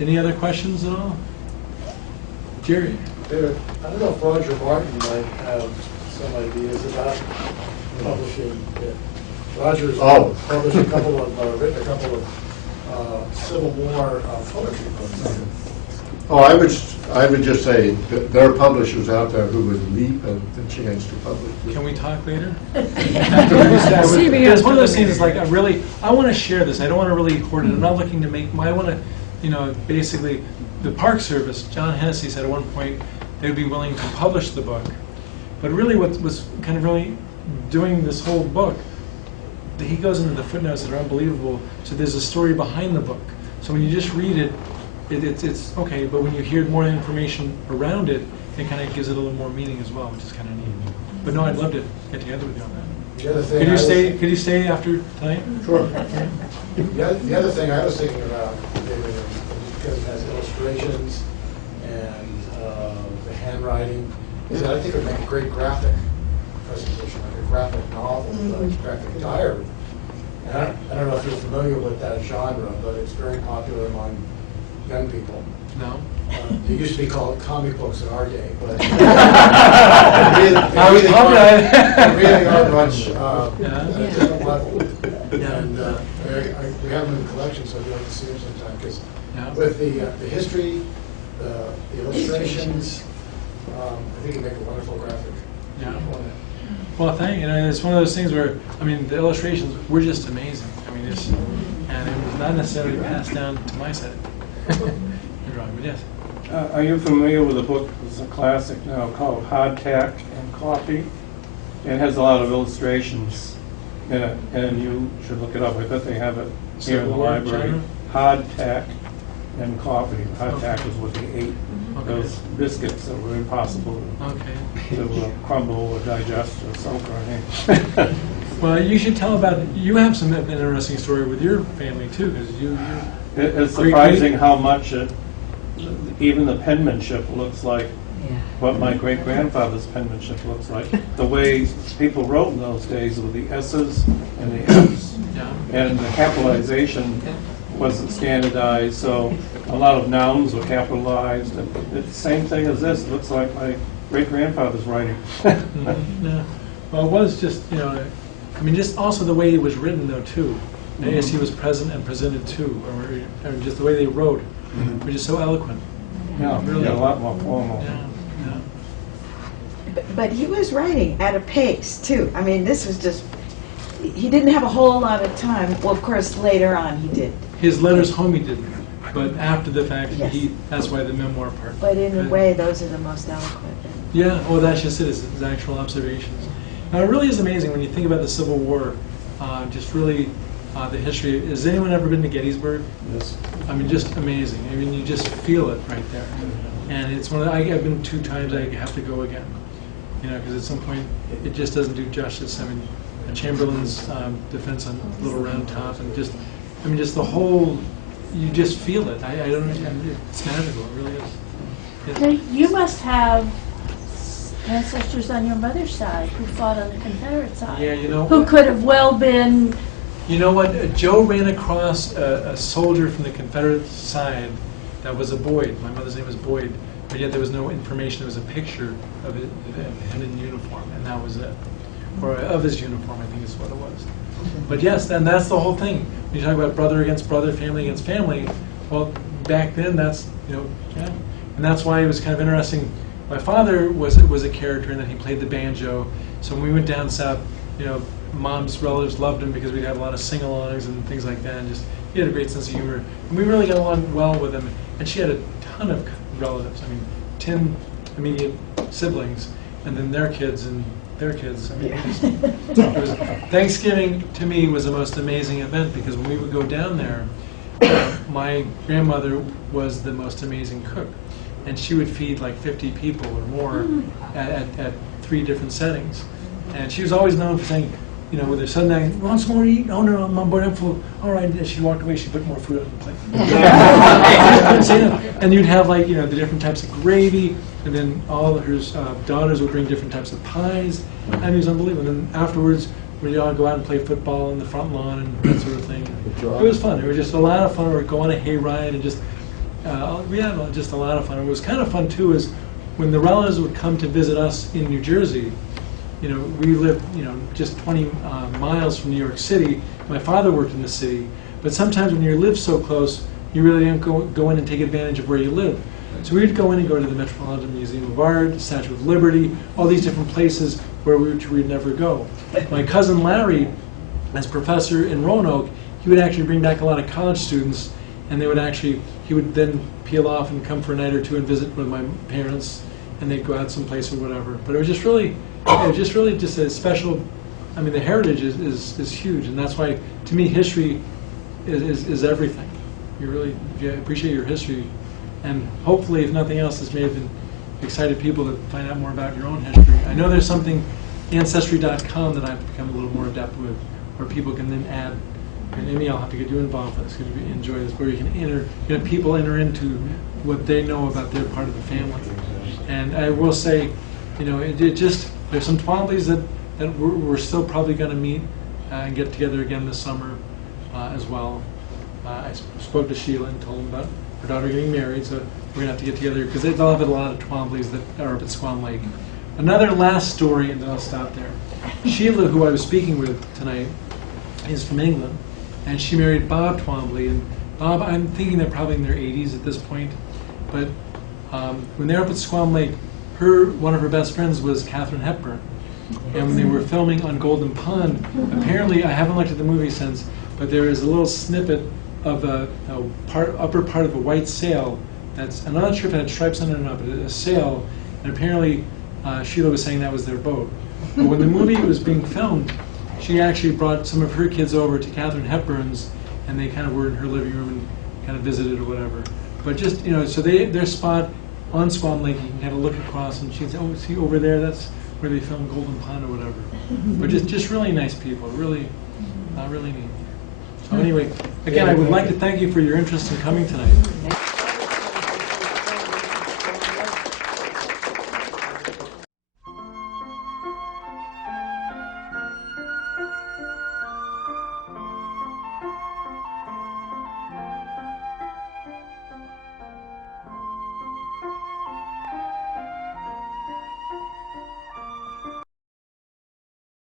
any other questions at all? Jerry? I don't know if Roger Martin might have some ideas about publishing it. Roger's published written a couple of Civil War poetry books. Oh, I would just say that there are publishers out there who would leap at the chance to publish. Can we talk later? It's one of those things. Like I want to share this. I don't want to really hoard it. I'm not looking to make. I want to, basically, the Park Service. John Hennessy said at one point they would be willing to publish the book, but really, what was kind of really doing this whole book, he goes into the footnotes that are unbelievable. So there's a story behind the book. So when you just read it, it's okay. But when you hear more information around it, it kind of gives it a little more meaning as well, which is kind of neat. But no, I'd love to get together with you on that. The other thing Could I you was- stay, could you stay after tonight? Sure. The other thing I was thinking about, David, because it has illustrations and the handwriting, is that I think it would make a great graphic presentation, like a graphic novel, like a graphic diary. And I don't know if you're familiar with that genre, but it's very popular among young people. No? They used to be called comic books in our day, but they I was hoping really are much Yeah. at a different level. And we have them in the collection, so I'd like to see them sometime, because Yeah. with the history, the illustrations, I think it'd make a wonderful graphic. Yeah. on it. Well, thank you. And it's one of those things where, I mean, the illustrations were just amazing. I mean, and it was not necessarily passed down to my side. Drawing, but yes. Are you familiar with a book, it's a classic now, called Hardtack and Coffee? It has a lot of illustrations in it, and you should look it up. I bet they have it here in the Civil War library. genre? Hardtack and Coffee. Hardtack is what they ate. Okay. Those biscuits that were impossible Okay. to crumble or digest or soak or anything. Well, you should tell about, you have some interesting story with your family too, because you. It's Great, surprising great. how much even the penmanship looks like what my great-grandfather's penmanship looks like. The way people wrote in those days with the S's and the F's. Yeah. And the capitalization wasn't standardized, so a lot of nouns were capitalized. And it's the same thing as this. It looks like my great-grandfather's writing. Mhm, yeah. Well, it was just, I mean, just also the way it was written though too. I guess he was present and presented too, or just the way they wrote, which is so eloquent. Yeah, Really. a lot more formal. Yeah, yeah. But he was writing at a pace too. I mean, this was just, he didn't have a whole lot of time. Well, of course, later on he did. His letters home he didn't, but after the fact, Yes. that's why the memoir part. But in a way, those are the most eloquent. Yeah, well, that's just it, it's his actual observations. Now, it really is amazing when you think about the Civil War, just really the history. Has anyone ever been to Gettysburg? Yes. I mean, just amazing. I mean, you just feel it right there. And it's one of the, I've been 2 times, I have to go again. Because at some point, it just doesn't do justice. I mean, Chamberlain's defense on Little Round Top, and just, I mean, just the whole, you just feel it. I don't know, it's magical, it really is. Now, you must have ancestors on your mother's side who fought on the Confederate side. Yeah, Who could have well been. You know what? Joe ran across a soldier from the Confederate side that was a Boyd. My mother's name was Boyd, but yet there was no information. There was a picture of him in uniform, and that was it. Or of his uniform, I think is what it was. But yes, then that's the whole thing. When you talk about brother against brother, family against family, well, back then that's, yeah. And that's why it was kind of interesting. My father was a character in that he played the banjo. So when we went down south, Mom's relatives loved him because we'd have a lot of sing-alongs and things like that. And just he had a great sense of humor, and we really got along well with him. And she had a ton of relatives. I mean, 10 immediate siblings, and then their kids and their kids. I mean, it was, Thanksgiving to me was the most amazing event because when we would go down there, my grandmother was the most amazing cook, and she would feed like 50 people or more at 3 different settings. And she was always known for saying, with her son dying, want some more to eat? Oh, no, I'm on board, I'm full. All right, and she walked away, she put more food on the plate. And you'd have the different types of gravy, and then all of her daughters would bring different types of pies. I mean, it was unbelievable. And then afterwards, we'd all go out and play football in the front lawn and that sort of thing. It was fun. It was just a lot of fun. Or go on a hayride and just, we had just a lot of fun. It was kind of fun, too, is when the relatives would come to visit us in New Jersey. We lived, just 20 miles from New York City. My father worked in the city, but sometimes when you live so close, you really don't go in and take advantage of where you live. So we would go in and go to the Metropolitan Museum of Art, Statue of Liberty, all these different places where we'd never go. My cousin Larry, as professor in Roanoke, he would actually bring back a lot of college students, and he would then peel off and come for a night or 2 and visit with my parents, and they'd go out someplace or whatever. But it was just really just a special. I mean, the heritage is huge, and that's why, to me, history is everything. You appreciate your history, and hopefully, if nothing else, this may have excited people to find out more about your own history. I know there's something Ancestry.com that I've become a little more adept with, where people can then add, and Amy, I'll have to get you involved with this because we enjoy this, where you can people enter into what they know about their part of the family. And I will say, it just, there's some Twombly's that we're still probably going to meet and get together again this summer as well. I spoke to Sheila and told them about her daughter getting married, so we're going to have to get together because they all have a lot of Twombly's that are up at Squam Lake. Another last story, and then I'll stop there. Sheila, who I was speaking with tonight, is from England, and she married Bob Twombly. And Bob, I'm thinking they're probably in their 80s at this point, but when they were up at Squam Lake, one of her best friends was Katharine Hepburn. And when they were filming on Golden Pond, apparently, I haven't looked at the movie since, but there is a little snippet of a upper part of a white sail that's, I'm not sure if it had stripes on it or not, but a sail, and apparently Sheila was saying that was their boat. But when the movie was being filmed, she actually brought some of her kids over to Katharine Hepburn's, and they kind of were in her living room and kind of visited or whatever. But just, so their spot on Squam Lake, you can kind of look across, and she'd say, oh, see over there, that's where they filmed Golden Pond or whatever. But just really nice people, really, really neat. So anyway, again, I would like to thank you for your interest in coming tonight.